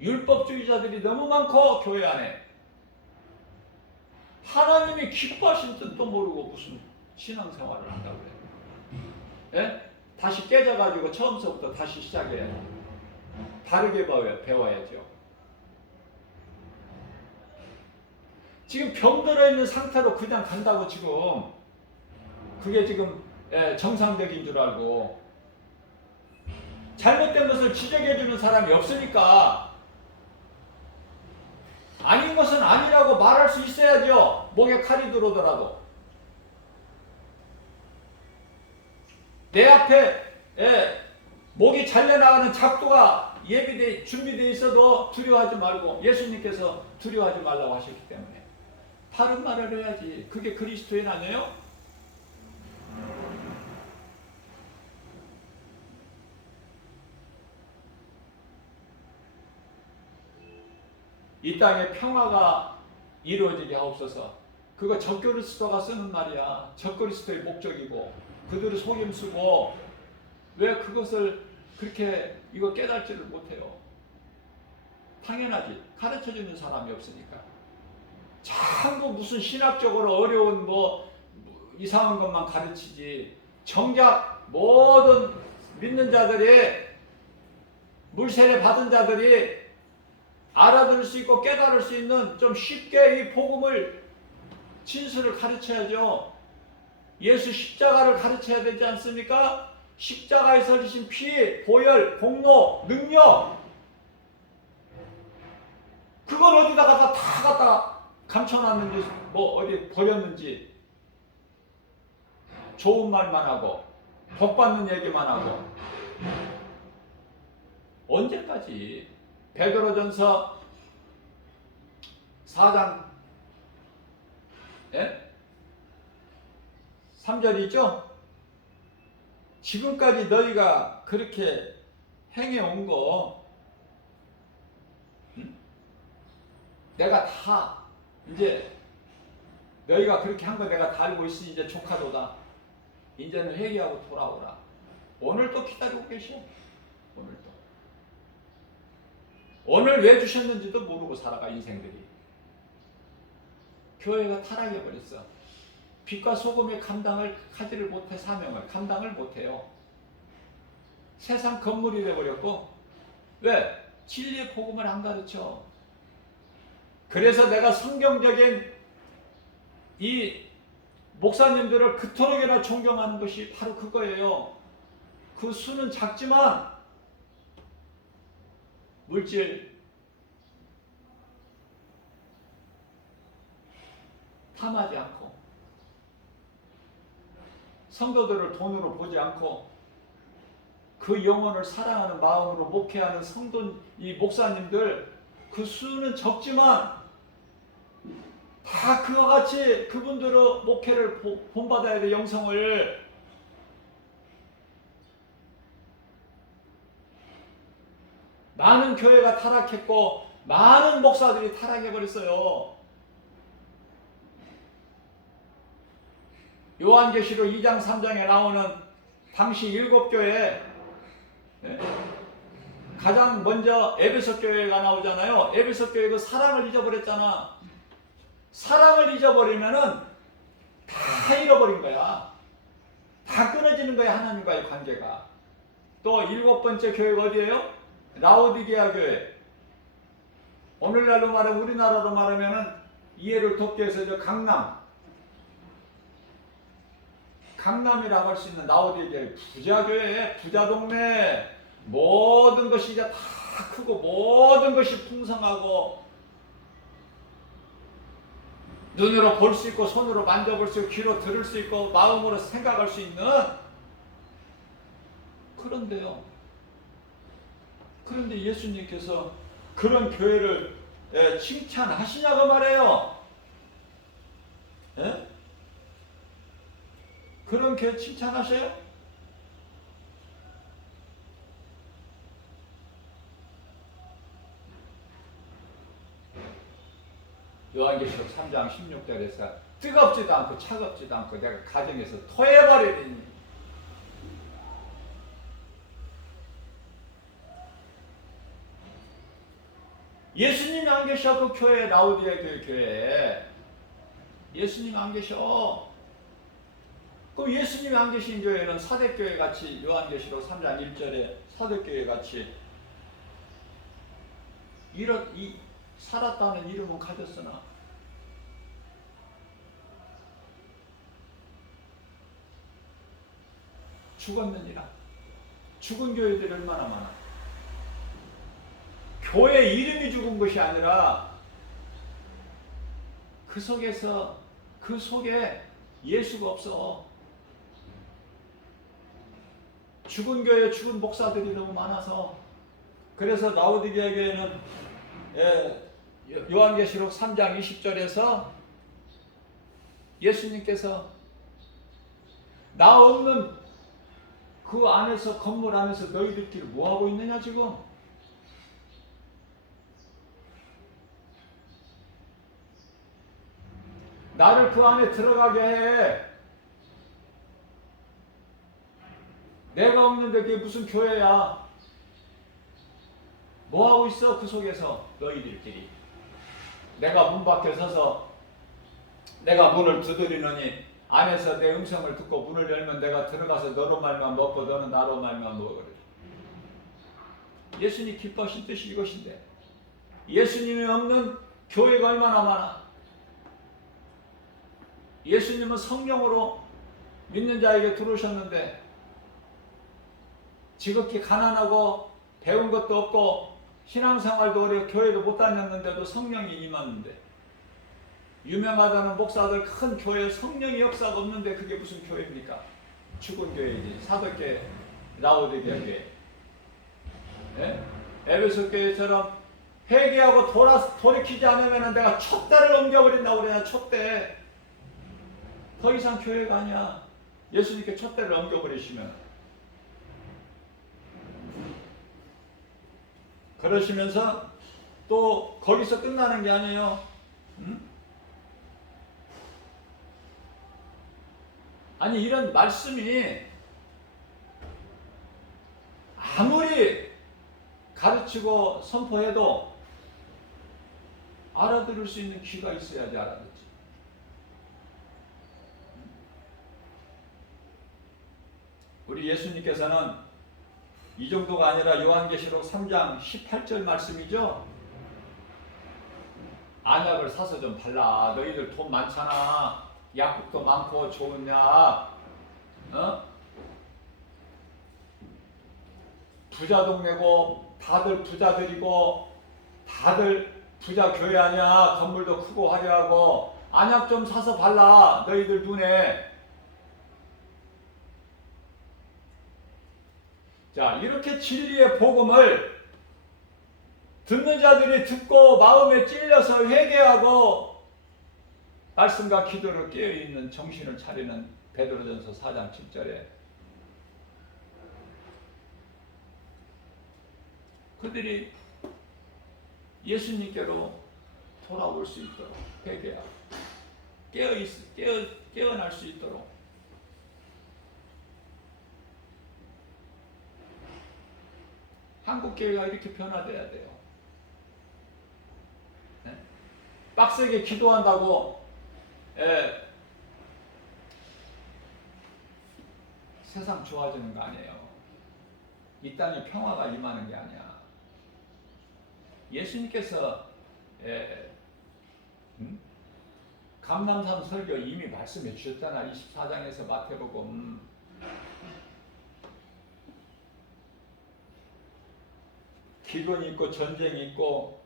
율법주의자들이 너무 많고 교회 안에. 하나님이 기뻐하신 뜻도 모르고 무슨 신앙생활을 한다고 그래. 예? 다시 깨져가지고 처음서부터 다시 시작해야 돼. 다르게 배워야죠. 지금 병들어 있는 상태로 그냥 간다고 지금 그게 지금 정상적인 줄 알고 잘못된 것을 지적해 주는 사람이 없으니까 아닌 것은 아니라고 말할 수 있어야죠. 목에 칼이 들어오더라도 내 앞에 목이 잘려나가는 작두가 준비되어 있어도 두려워하지 말고 예수님께서 두려워하지 말라고 하셨기 때문에 바른 말을 해야지. 그게 그리스도인 아니에요? 이 땅에 평화가 이루어지게 하옵소서. 그거 적그리스도가 쓰는 말이야. 적그리스도의 목적이고 그들을 속임수고 왜 그것을 그렇게 이거 깨닫지를 못해요. 당연하지. 가르쳐주는 사람이 없으니까. 자꾸 무슨 신학적으로 어려운 뭐 이상한 것만 가르치지. 정작 모든 믿는 자들이 물세례 받은 자들이 알아들을 수 있고 깨달을 수 있는 좀 쉽게 이 복음을 진술을 가르쳐야죠. 예수 십자가를 가르쳐야 되지 않습니까? 십자가에서 흘리신 피, 보혈, 공로, 능력 그걸 어디다가 다 갖다 감춰놨는지 뭐 어디 버렸는지 좋은 말만 하고 복 받는 얘기만 하고 언제까지? 베드로전서 4장 3절 있죠? 지금까지 너희가 그렇게 행해온 거 내가 다 이제 너희가 그렇게 한 거 내가 다 알고 있으니 이제 조카도다. 이제는 회개하고 돌아오라. 오늘 또 기다리고 계셔. 오늘 또. 오늘 왜 주셨는지도 모르고 살아가 인생들이. 교회가 타락해버렸어. 빛과 소금의 감당을 하지를 못해 사명을 감당을 못해요. 세상 건물이 되어버렸고 왜? 진리의 복음을 안 가르쳐. 그래서 내가 성경적인 이 목사님들을 그토록이나 존경하는 것이 바로 그거예요. 그 수는 작지만 물질 탐하지 않고 성도들을 돈으로 보지 않고 그 영혼을 사랑하는 마음으로 목회하는 성도 이 목사님들 그 수는 적지만 다 그와 같이 그분들의 목회를 본받아야 돼. 영성을 많은 교회가 타락했고 많은 목사들이 타락해버렸어요. 요한계시록 2장 3장에 나오는 당시 7교회 가장 먼저 에베소 교회가 나오잖아요. 에베소 교회 그 사랑을 잊어버렸잖아. 사랑을 잊어버리면은 다 잃어버린 거야. 다 끊어지는 거야. 하나님과의 관계가. 또 7번째 교회가 어디예요? 라오디게아 교회. 오늘날로 말하면 우리나라로 말하면은 이해를 돕기 위해서 저 강남이라고 할 수 있는 라오디게아 부자 교회, 부자 동네. 모든 것이 이제 다 크고 모든 것이 풍성하고 눈으로 볼 수 있고 손으로 만져볼 수 있고 귀로 들을 수 있고 마음으로 생각할 수 있는 그런데요. 그런데 예수님께서 그런 교회를 칭찬하시냐고 말해요. 예? 그런 교회 칭찬하셔요? 요한계시록 3장 16절에서 뜨겁지도 않고 차갑지도 않고 내가 가정에서 토해버리니 예수님이 안 계셔. 그 교회 라오디게아 교회에 예수님이 안 계셔. 그럼 예수님이 안 계신 교회는 사대교회 같이 요한계시록 3장 1절에 사대교회 같이 살았다는 이름은 가졌으나 죽었느니라. 죽은 교회들이 얼마나 많아. 교회 이름이 죽은 것이 아니라 그 속에 예수가 없어. 죽은 교회 죽은 목사들이 너무 많아서. 그래서 라오디게아 교회는 요한계시록 3장 20절에서 예수님께서 나 없는 그 안에서 건물 안에서 너희들끼리 뭐하고 있느냐 지금. 나를 그 안에 들어가게 해. 내가 없는데 그게 무슨 교회야? 뭐 하고 있어 그 속에서 너희들끼리? 내가 문 밖에 서서 내가 문을 두드리노니 안에서 내 음성을 듣고 문을 열면 내가 들어가서 너로 말만 먹고 너는 나로 말만 먹으리라. 예수님 기뻐하신 뜻이 이것인데 예수님이 없는 교회가 얼마나 많아. 예수님은 성령으로 믿는 자에게 들어오셨는데 지극히 가난하고 배운 것도 없고 신앙생활도 어려 교회도 못 다녔는데도 성령이 임하는데 유명하다는 목사들 큰 교회 성령의 역사가 없는데 그게 무슨 교회입니까? 죽은 교회이지. 사도교회, 라오디게아 교회. 예? 에베소 교회처럼 회개하고 돌이키지 않으면 내가 촛대를 옮겨버린다고 그래야 촛대. 더 이상 교회가 아니야. 예수님께 촛대를 옮겨버리시면. 그러시면서 또 거기서 끝나는 게 아니에요. 응? 아니 이런 말씀이 아무리 가르치고 선포해도 알아들을 수 있는 귀가 있어야지 알아듣지. 우리 예수님께서는 이 정도가 아니라 요한계시록 3장 18절 말씀이죠. 안약을 사서 좀 발라. 너희들 돈 많잖아. 약국도 많고 좋은 약. 부자 동네고 다들 부자들이고 다들 부자 교회 아니야. 건물도 크고 화려하고 안약 좀 사서 발라. 너희들 눈에. 자, 이렇게 진리의 복음을 듣는 자들이 듣고 마음에 찔려서 회개하고 말씀과 기도로 깨어있는 정신을 차리는 베드로전서 4장 7절에 그들이 예수님께로 돌아올 수 있도록 회개하고 깨어날 수 있도록 한국교회가 이렇게 변화돼야 돼요. 네? 빡세게 기도한다고 세상 좋아지는 거 아니에요. 이 땅에 평화가 임하는 게 아니야. 예수님께서 감람산 설교 이미 말씀해 주셨잖아. 24장에서 마태복음. 기근이 있고 전쟁이 있고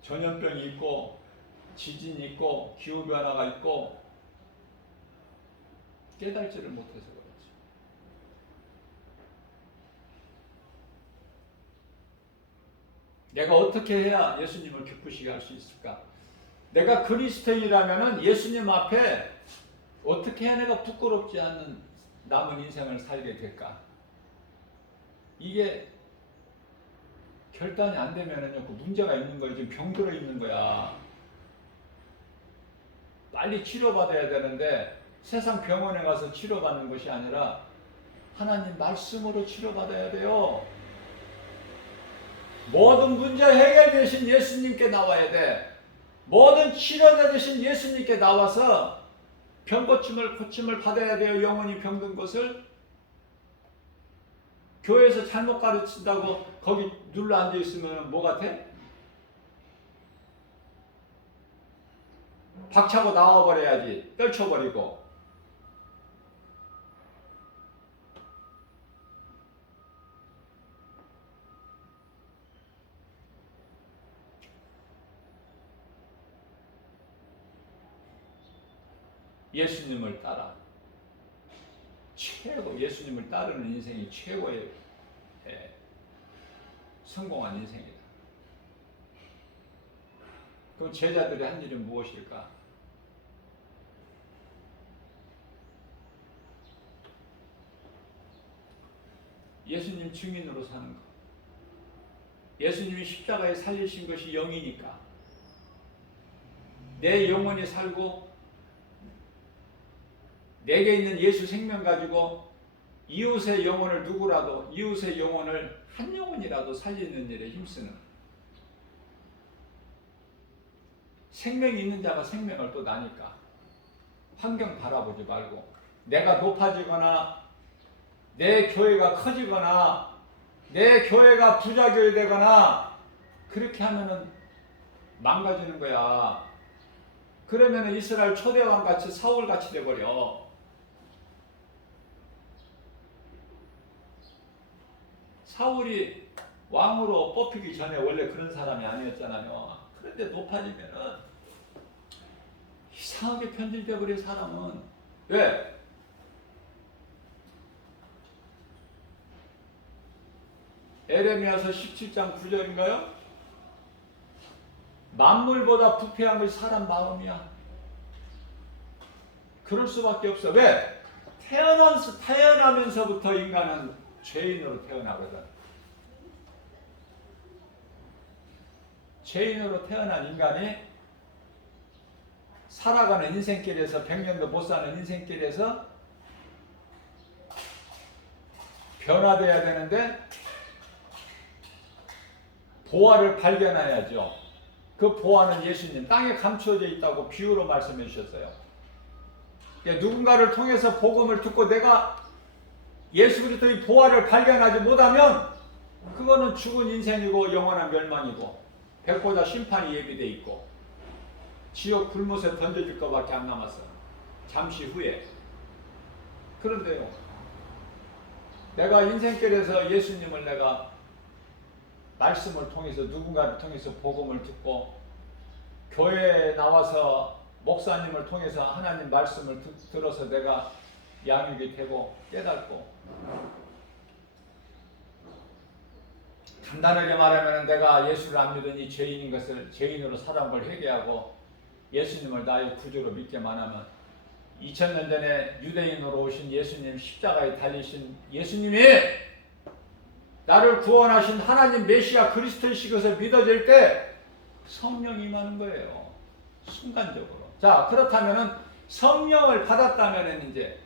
전염병이 있고 지진이 있고 기후변화가 있고 깨달지를 못해서 그렇지. 내가 어떻게 해야 예수님을 기쁘시게 할 수 있을까? 내가 그리스도인이라면 예수님 앞에 어떻게 해야 내가 부끄럽지 않는 남은 인생을 살게 될까? 이게 결단이 안 되면은요, 그 문제가 있는 거예요. 지금 병들어 있는 거야. 빨리 치료받아야 되는데 세상 병원에 가서 치료받는 것이 아니라 하나님 말씀으로 치료받아야 돼요. 모든 문제 해결 되신 예수님께 나와야 돼. 모든 치료자 되신 예수님께 나와서 고침을 받아야 돼요. 영혼이 병든 것을. 교회에서 잘못 가르친다고 거기 눌러 앉아 있으면 뭐 같아? 박차고 나와버려야지. 떨쳐버리고. 예수님을 따라. 예수님을 따르는 인생이 최고의 성공한 인생이다. 그럼 제자들이 한 일은 무엇일까? 예수님 증인으로 사는 것. 예수님이 십자가에 살리신 것이 영이니까 내 영혼이 살고 내게 있는 예수 생명 가지고 이웃의 영혼을 누구라도 이웃의 영혼을 한 영혼이라도 살리는 일에 힘쓰는 생명이 있는 자가 생명을 또 나니까 환경 바라보지 말고 내가 높아지거나 내 교회가 커지거나 내 교회가 부자교회 되거나 그렇게 하면은 망가지는 거야. 그러면은 이스라엘 초대왕 같이 사울 같이 돼버려. 사울이 왕으로 뽑히기 전에 원래 그런 사람이 아니었잖아요. 그런데 높아지면은 이상하게 편들돼 버린 사람은 왜? 에레미야서 17장 9절인가요? 만물보다 부패한 것이 사람 마음이야. 그럴 수밖에 없어. 왜? 태어나면서부터 인간은 죄인으로 태어나거든. 죄인으로 태어난 인간이 살아가는 인생길에서 100년도 못 사는 인생길에서 변화돼야 되는데 보화를 발견해야죠. 그 보화는 예수님 땅에 감추어져 있다고 비유로 말씀해 주셨어요. 그러니까 누군가를 통해서 복음을 듣고 내가 예수 그리스도의 보화를 발견하지 못하면 그거는 죽은 인생이고 영원한 멸망이고 백보다 심판이 예비되어 있고 지옥 불못에 던져질 것밖에 안 남았어. 잠시 후에. 그런데요, 내가 인생길에서 예수님을 내가 말씀을 통해서 누군가를 통해서 복음을 듣고 교회에 나와서 목사님을 통해서 하나님 말씀을 들어서 내가 양육이 되고 깨닫고 간단하게 말하면 내가 예수를 안 믿으니 죄인인 것을 죄인으로 살아온 걸 회개하고 예수님을 나의 구주로 믿게만 하면 2000년 전에 유대인으로 오신 예수님 십자가에 달리신 예수님이 나를 구원하신 하나님 메시아 그리스도이신 것을 믿어질 때 성령이 임하는 거예요. 순간적으로. 자, 그렇다면은 성령을 받았다면은 이제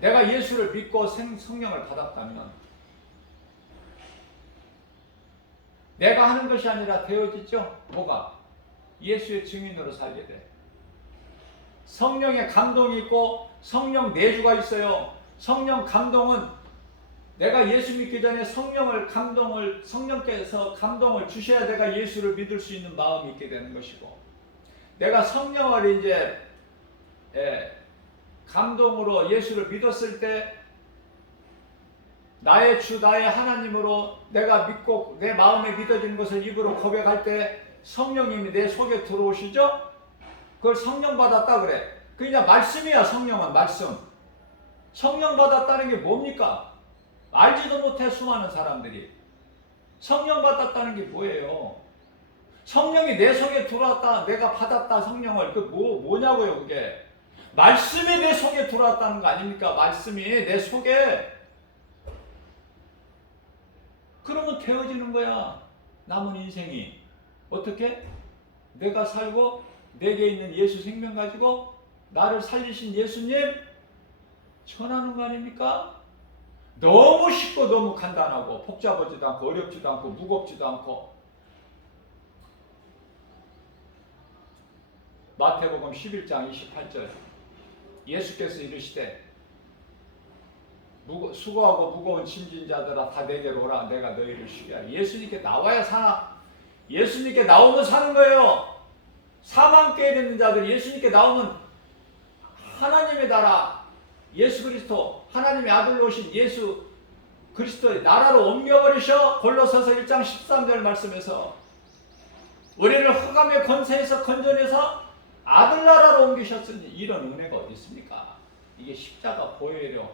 내가 예수를 믿고 성령을 받았다면 내가 하는 것이 아니라 되어지죠. 뭐가? 예수의 증인으로 살게 돼. 성령의 감동이 있고 성령 내주가 있어요. 성령 감동은 내가 예수 믿기 전에 성령께서 감동을 주셔야 내가 예수를 믿을 수 있는 마음이 있게 되는 것이고, 내가 성령을 이제 감동으로 예수를 믿었을 때 나의 주 나의 하나님으로 내가 믿고 내 마음에 믿어지는 것을 입으로 고백할 때 성령님이 내 속에 들어오시죠? 그걸 성령 받았다 그래. 그냥 말씀이야. 성령은 말씀. 성령 받았다는 게 뭡니까? 알지도 못해 수많은 사람들이. 성령 받았다는 게 뭐예요? 성령이 내 속에 들어왔다, 내가 받았다 성령을. 그 뭐냐고요 그게. 말씀이 내 속에 들어왔다는 거 아닙니까? 말씀이 내 속에. 그러면 되어지는 거야. 남은 인생이. 어떻게? 내가 살고 내게 있는 예수 생명 가지고 나를 살리신 예수님 전하는 거 아닙니까? 너무 쉽고 너무 간단하고 복잡하지도 않고 어렵지도 않고 무겁지도 않고. 마태복음 11장 28절 예수께서 이르시되 수고하고 무거운 짐진 자들아 다 내게로 오라 내가 너희를 쉬게 하리. 예수님께 나와야 사나. 예수님께 나오면 사는 거예요. 사망교회에 있는 자들 예수님께 나오면 하나님의 나라 예수 그리스도 하나님의 아들로 오신 예수 그리스도의 나라로 옮겨버리셔. 골로새서 1장 13절 말씀에서 우리를 흑암의 권세에서 건져내서 아들나라로 옮기셨으니 이런 은혜가 어디 있습니까? 이게 십자가 보혈이요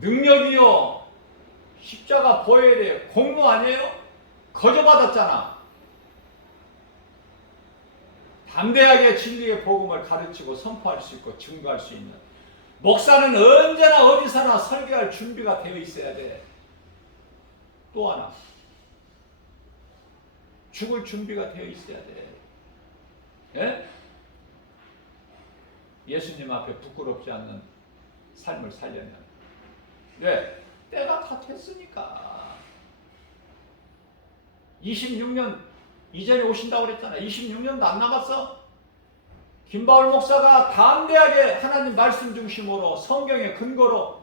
능력이요 십자가 보혈이에요. 공로 아니에요? 거저받았잖아. 담대하게 진리의 복음을 가르치고 선포할 수 있고 증거할 수 있는 목사는 언제나 어디서나 설교할 준비가 되어 있어야 돼. 또 하나, 죽을 준비가 되어 있어야 돼. 예? 예수님 앞에 부끄럽지 않는 삶을 살려면. 왜? 때가 다 됐으니까. 26년 이전에 오신다고 그랬잖아. 26년도 안 남았어. 김바울 목사가 담대하게 하나님 말씀 중심으로 성경의 근거로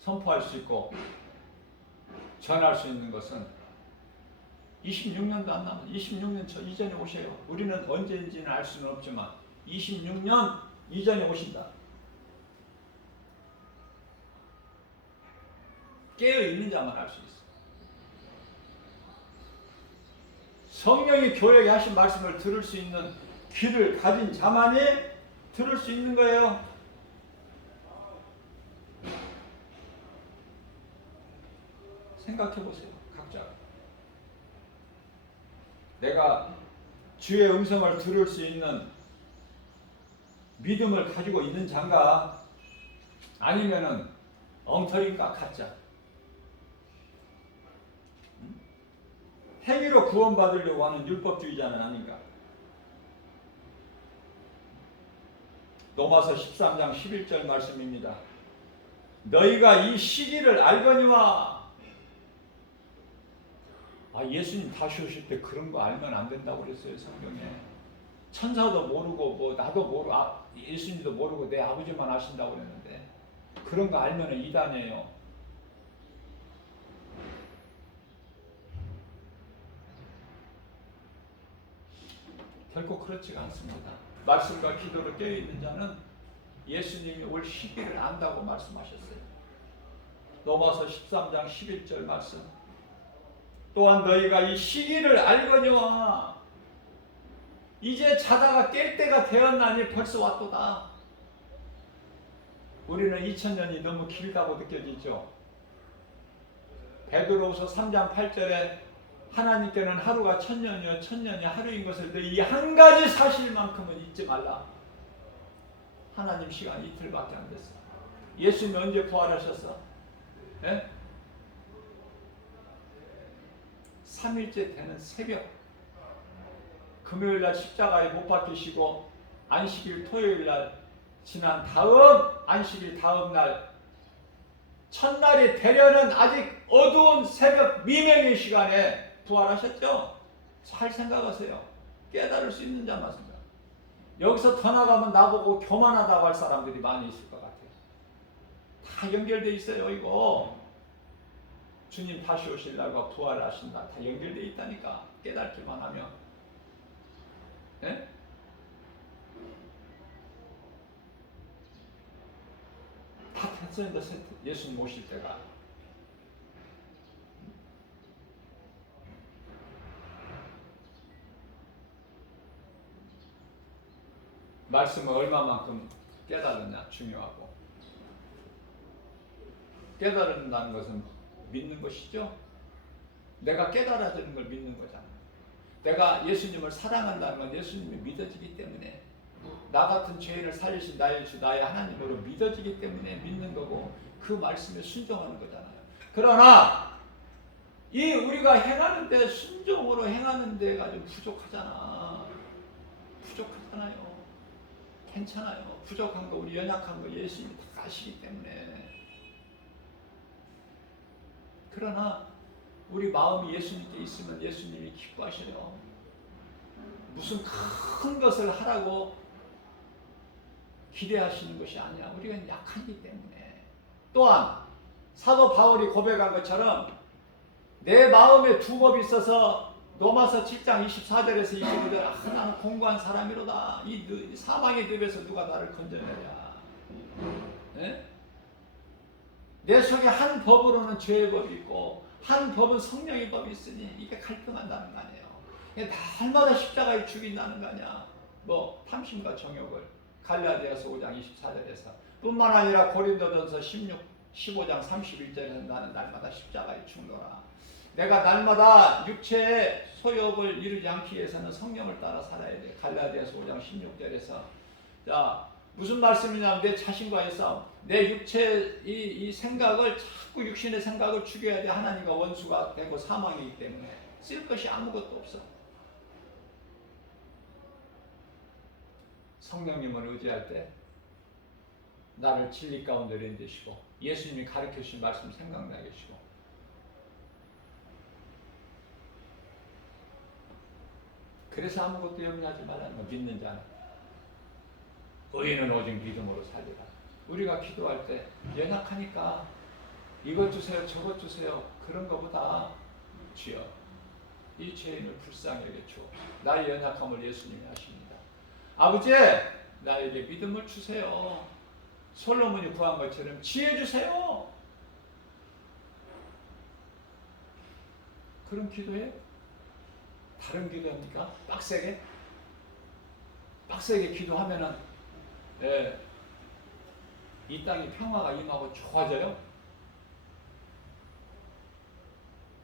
선포할 수 있고 전할 수 있는 것은 26년도 안 남았어. 26년 저 이전에 오셔요. 우리는 언제인지는 알 수는 없지만 26년 이전에 오신다. 깨어있는 자만 알 수 있어. 성령이 교회에 하신 말씀을 들을 수 있는 귀를 가진 자만이 들을 수 있는 거예요. 생각해 보세요. 각자. 내가 주의 음성을 들을 수 있는 믿음을 가지고 있는 자인가? 아니면은 엉터리인가? 가짜. 행위로 구원받으려고 하는 율법주의자는 아닌가? 로마서 13장 11절 말씀입니다. 너희가 이 시기를 알거니와. 예수님 다시 오실 때 그런 거 알면 안 된다고 그랬어요, 성경에. 천사도 모르고 뭐 나도 모르고 예수님도 모르고 내 아버지만 아신다고 그랬는데 그런 거 알면 이단이에요. 결코 그렇지가 않습니다. 말씀과 기도로 깨어있는 자는 예수님이 올 시기를 안다고 말씀하셨어요. 로마서 13장 11절 말씀. 또한 너희가 이 시기를 알거니와. 이제 자다가 깰 때가 되었나니 벌써 왔도다. 우리는 2000년이 너무 길다고 느껴지죠. 베드로후서 3장 8절에 하나님께는 하루가 1000년이요 1000년이 하루인 것을 너희 이 한 가지 사실만큼은 잊지 말라. 하나님 시간 이틀밖에 안 됐어. 예수님 언제 부활하셨어? 예? 3일째 되는 새벽, 금요일날 십자가에 못 박히시고 안식일 토요일날 지난 다음 안식일 다음 날 첫날이 되려는 아직 어두운 새벽 미명의 시간에 부활하셨죠? 잘 생각하세요. 깨달을 수 있는 자만 생각. 여기서 더 나가면 나보고 교만하다고 할 사람들이 많이 있을 것 같아요. 다 연결돼 있어요. 이거 주님 다시 오실 날과 부활하신다 다 연결돼 있다니까. 깨닫기만 하면. 예? 다 됐습니다. 예수님 오실 때가. 말씀을 얼마만큼 깨달았냐 중요하고, 깨달은다는 것은 믿는 것이죠. 내가 깨달아지는 걸 믿는 거잖아. 내가 예수님을 사랑한다는 건 예수님이 믿어지기 때문에, 나 같은 죄인을 살리신 나의 주 나의 하나님으로 믿어지기 때문에 믿는 거고, 그 말씀에 순종하는 거잖아요. 그러나 이 우리가 행하는데, 순종으로 행하는 데가 좀 부족하잖아요. 괜찮아요. 부족한 거, 우리 연약한 거 예수님이 다 아시기 때문에. 그러나 우리 마음이 예수님께 있으면 예수님이 기뻐하셔요. 무슨 큰 것을 하라고 기대하시는 것이 아니야. 우리가 약하기 때문에. 또한 사도 바울이 고백한 것처럼 내 마음에 두법이 있어서 로마서 7장 24절에서 25절 나는 공고한 사람이로다. 이 사망의 늪에서 누가 나를 건져내랴. 네? 내 속에 한 법으로는 죄의 법이 있고 한 법은 성령의 법이 있으니 이게 갈등한다는 거 아니에요. 날마다 십자가에 죽인다는 거 아니야. 뭐 탐심과 정욕을 갈라디아서 5장 24절에서 뿐만 아니라 고린도전서 15장 31절에서 나는 날마다 십자가에 죽노라. 내가 날마다 육체의 소욕을 이루지 않기 위해서는 성령을 따라 살아야 돼. 갈라디아서 5장 16절에서 자 무슨 말씀이냐면 내 자신과의 싸움. 내 육체 이 생각을 자꾸 육신의 생각을 죽여야 돼. 하나님과 원수가 되고 사망이기 때문에 쓸 것이 아무것도 없어. 성령님을 의지할 때 나를 진리 가운데 인도시고 예수님이 가르쳐 주신 말씀 생각나게 하시고 그래서 아무것도 염려하지 말라는 거 믿는 자는 의인은 오직 믿음으로 살리라. 우리가 기도할 때 연약하니까 이것 주세요 저것 주세요 그런 것보다 주여 이 죄인을 불쌍히 여겨주오. 나의 연약함을 예수님이 아십니다. 아버지 나에게 믿음을 주세요. 솔로몬이 구한 것처럼 지혜 주세요. 그런 기도해요? 다른 기도합니까? 빡세게? 빡세게 기도하면은 이 땅에 평화가 임하고 좋아져요?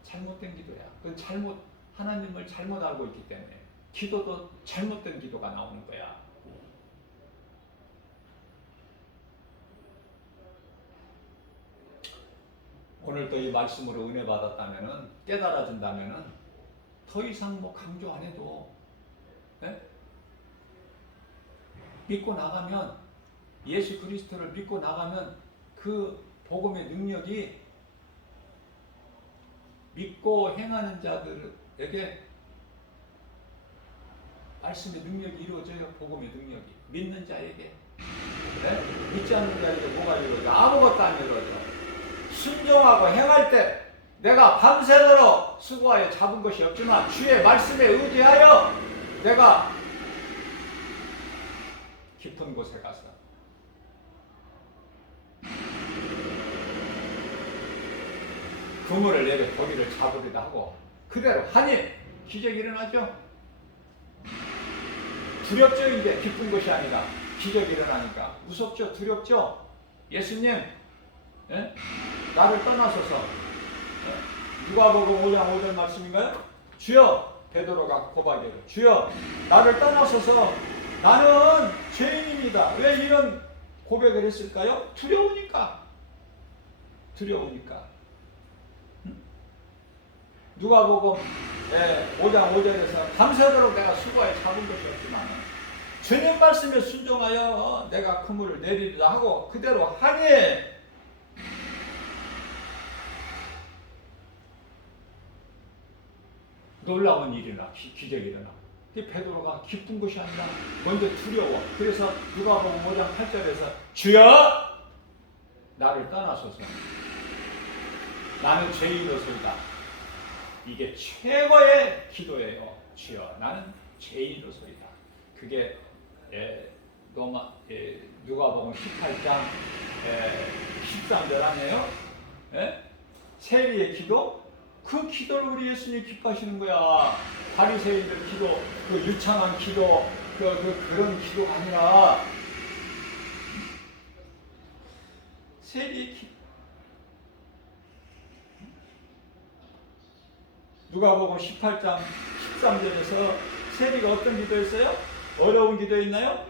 잘못된 기도야. 그건 하나님을 잘못 알고 있기 때문에 기도도 잘못된 기도가 나오는 거야. 오늘 또 이 말씀으로 은혜 받았다면은 깨달아진다면은 더 이상 뭐 강조 안 해도 믿고 나가면 예수 그리스도를 믿고 나가면 그 복음의 능력이 믿고 행하는 자들에게 말씀의 능력이 이루어져요. 복음의 능력이 믿는 자에게 믿지 않는 자에게 뭐가 이루어져? 아무것도 안 이루어져. 순종하고 행할 때 내가 밤새도록 수고하여 잡은 것이 없지만 주의 말씀에 의지하여 내가 깊은 곳에 가서 그물을 내려 고기를 잡으리다 하고 그대로 하니 기적이 일어나죠. 두렵죠. 이제 기쁜 것이 아니라 기적이 일어나니까 무섭죠. 두렵죠. 예수님 나를 떠나소서. 누가복음 5장 5절 말씀인가요? 주여 베드로가 고백해요. 주여 나를 떠나소서 나는 죄인입니다. 왜 이런 고백을 했을까요? 두려우니까. 누가복음 5장 5절에서 밤새도록 내가 수고하여 잡은 것이 없지만 주님 말씀에 순종하여 내가 그물을 내리리라 하고 그대로 하니 놀라운 일이나 기적이 일어나. 베드로가 기쁜 것이 아니라 먼저 두려워. 그래서 누가복음 5장 8절에서 주여 나를 떠나소서 나는 죄인으로서이다. 이게 최고의 기도예요. 주여 나는 죄인으로서이다. 그게 누가복음 18장 13절 아니에요? 세리의 기도? 그 기도를 우리 예수님이 기뻐하시는 거야. 바리새인들 기도, 그 유창한 기도, 그런 기도가 아니라 세리의 기도. 누가복음 18장 13절에서 세리가 어떤 기도했어요? 어려운 기도였나요?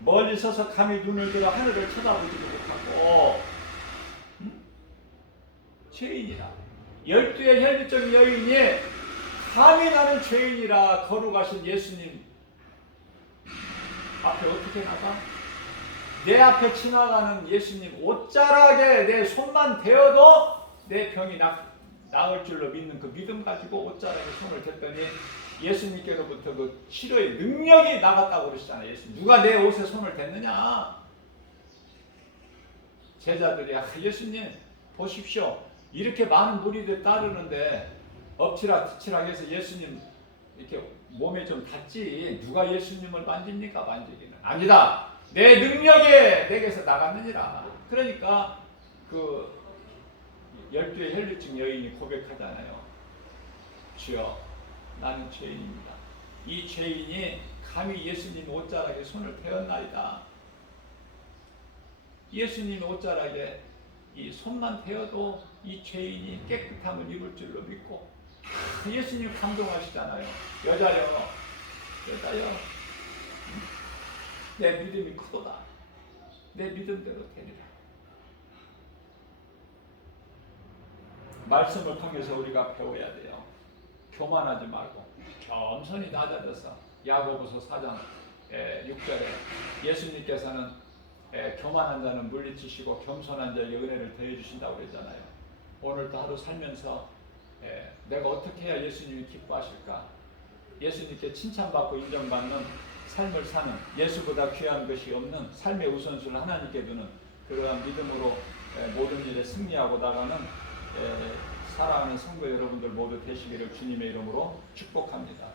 멀리 서서 감히 눈을 들어 하늘을 쳐다보지도 못하고 죄인이라. 12의 혈기적 여인이 감히 나는 죄인이라 거룩하신 예수님 앞에 어떻게 나가? 내 앞에 지나가는 예수님 옷자락에 내 손만 대어도 내 병이 나을 줄로 믿는 그 믿음 가지고 옷자락에 손을 댔더니 예수님께로부터 그 치료의 능력이 나갔다고 그러시잖아요. 예수님. 누가 내 옷에 손을 댔느냐? 제자들이 예수님 보십시오. 이렇게 많은 무리들 따르는데 엎치락뒤치락 해서 예수님 이렇게 몸에 좀 닿지 누가 예수님을 만집니까? 만지기는 아니다. 내 능력이 내게서 나갔느니라. 그러니까 그 12의 혈류증 여인이 고백하잖아요. 주여 나는 죄인입니다. 이 죄인이 감히 예수님 옷자락에 손을 대었나이다. 예수님 옷자락에 이 손만 대어도 이 죄인이 깨끗함을 입을 줄로 믿고 예수님 감동하시잖아요. 여자여 내 믿음이 크도다. 내 믿음대로 되리라. 말씀을 통해서 우리가 배워야 돼요. 교만하지 말고 겸손히 낮아져서 야고보서 4장 6절에 예수님께서는 교만한 자는 물리치시고 겸손한 자에게 은혜를 더해 주신다고 그랬잖아요. 오늘도 하루 살면서 내가 어떻게 해야 예수님이 기뻐하실까? 예수님께 칭찬받고 인정받는 삶을 사는, 예수보다 귀한 것이 없는 삶의 우선순위를 하나님께 두는 그러한 믿음으로 모든 일에 승리하고 나가는 사랑하는 성도 여러분들 모두 되시기를 주님의 이름으로 축복합니다.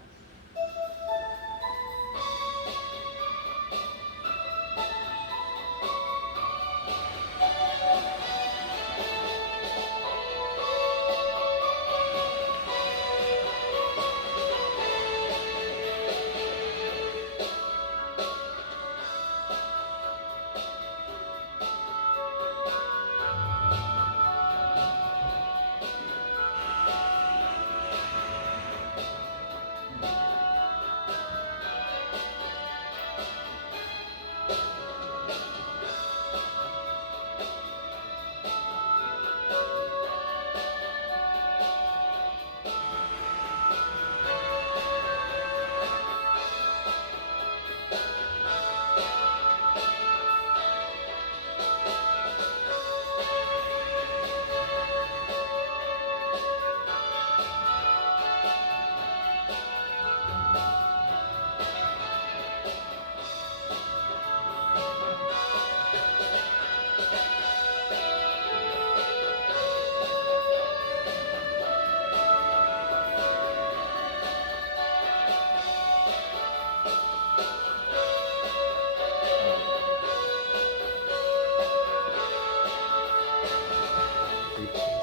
그렇지.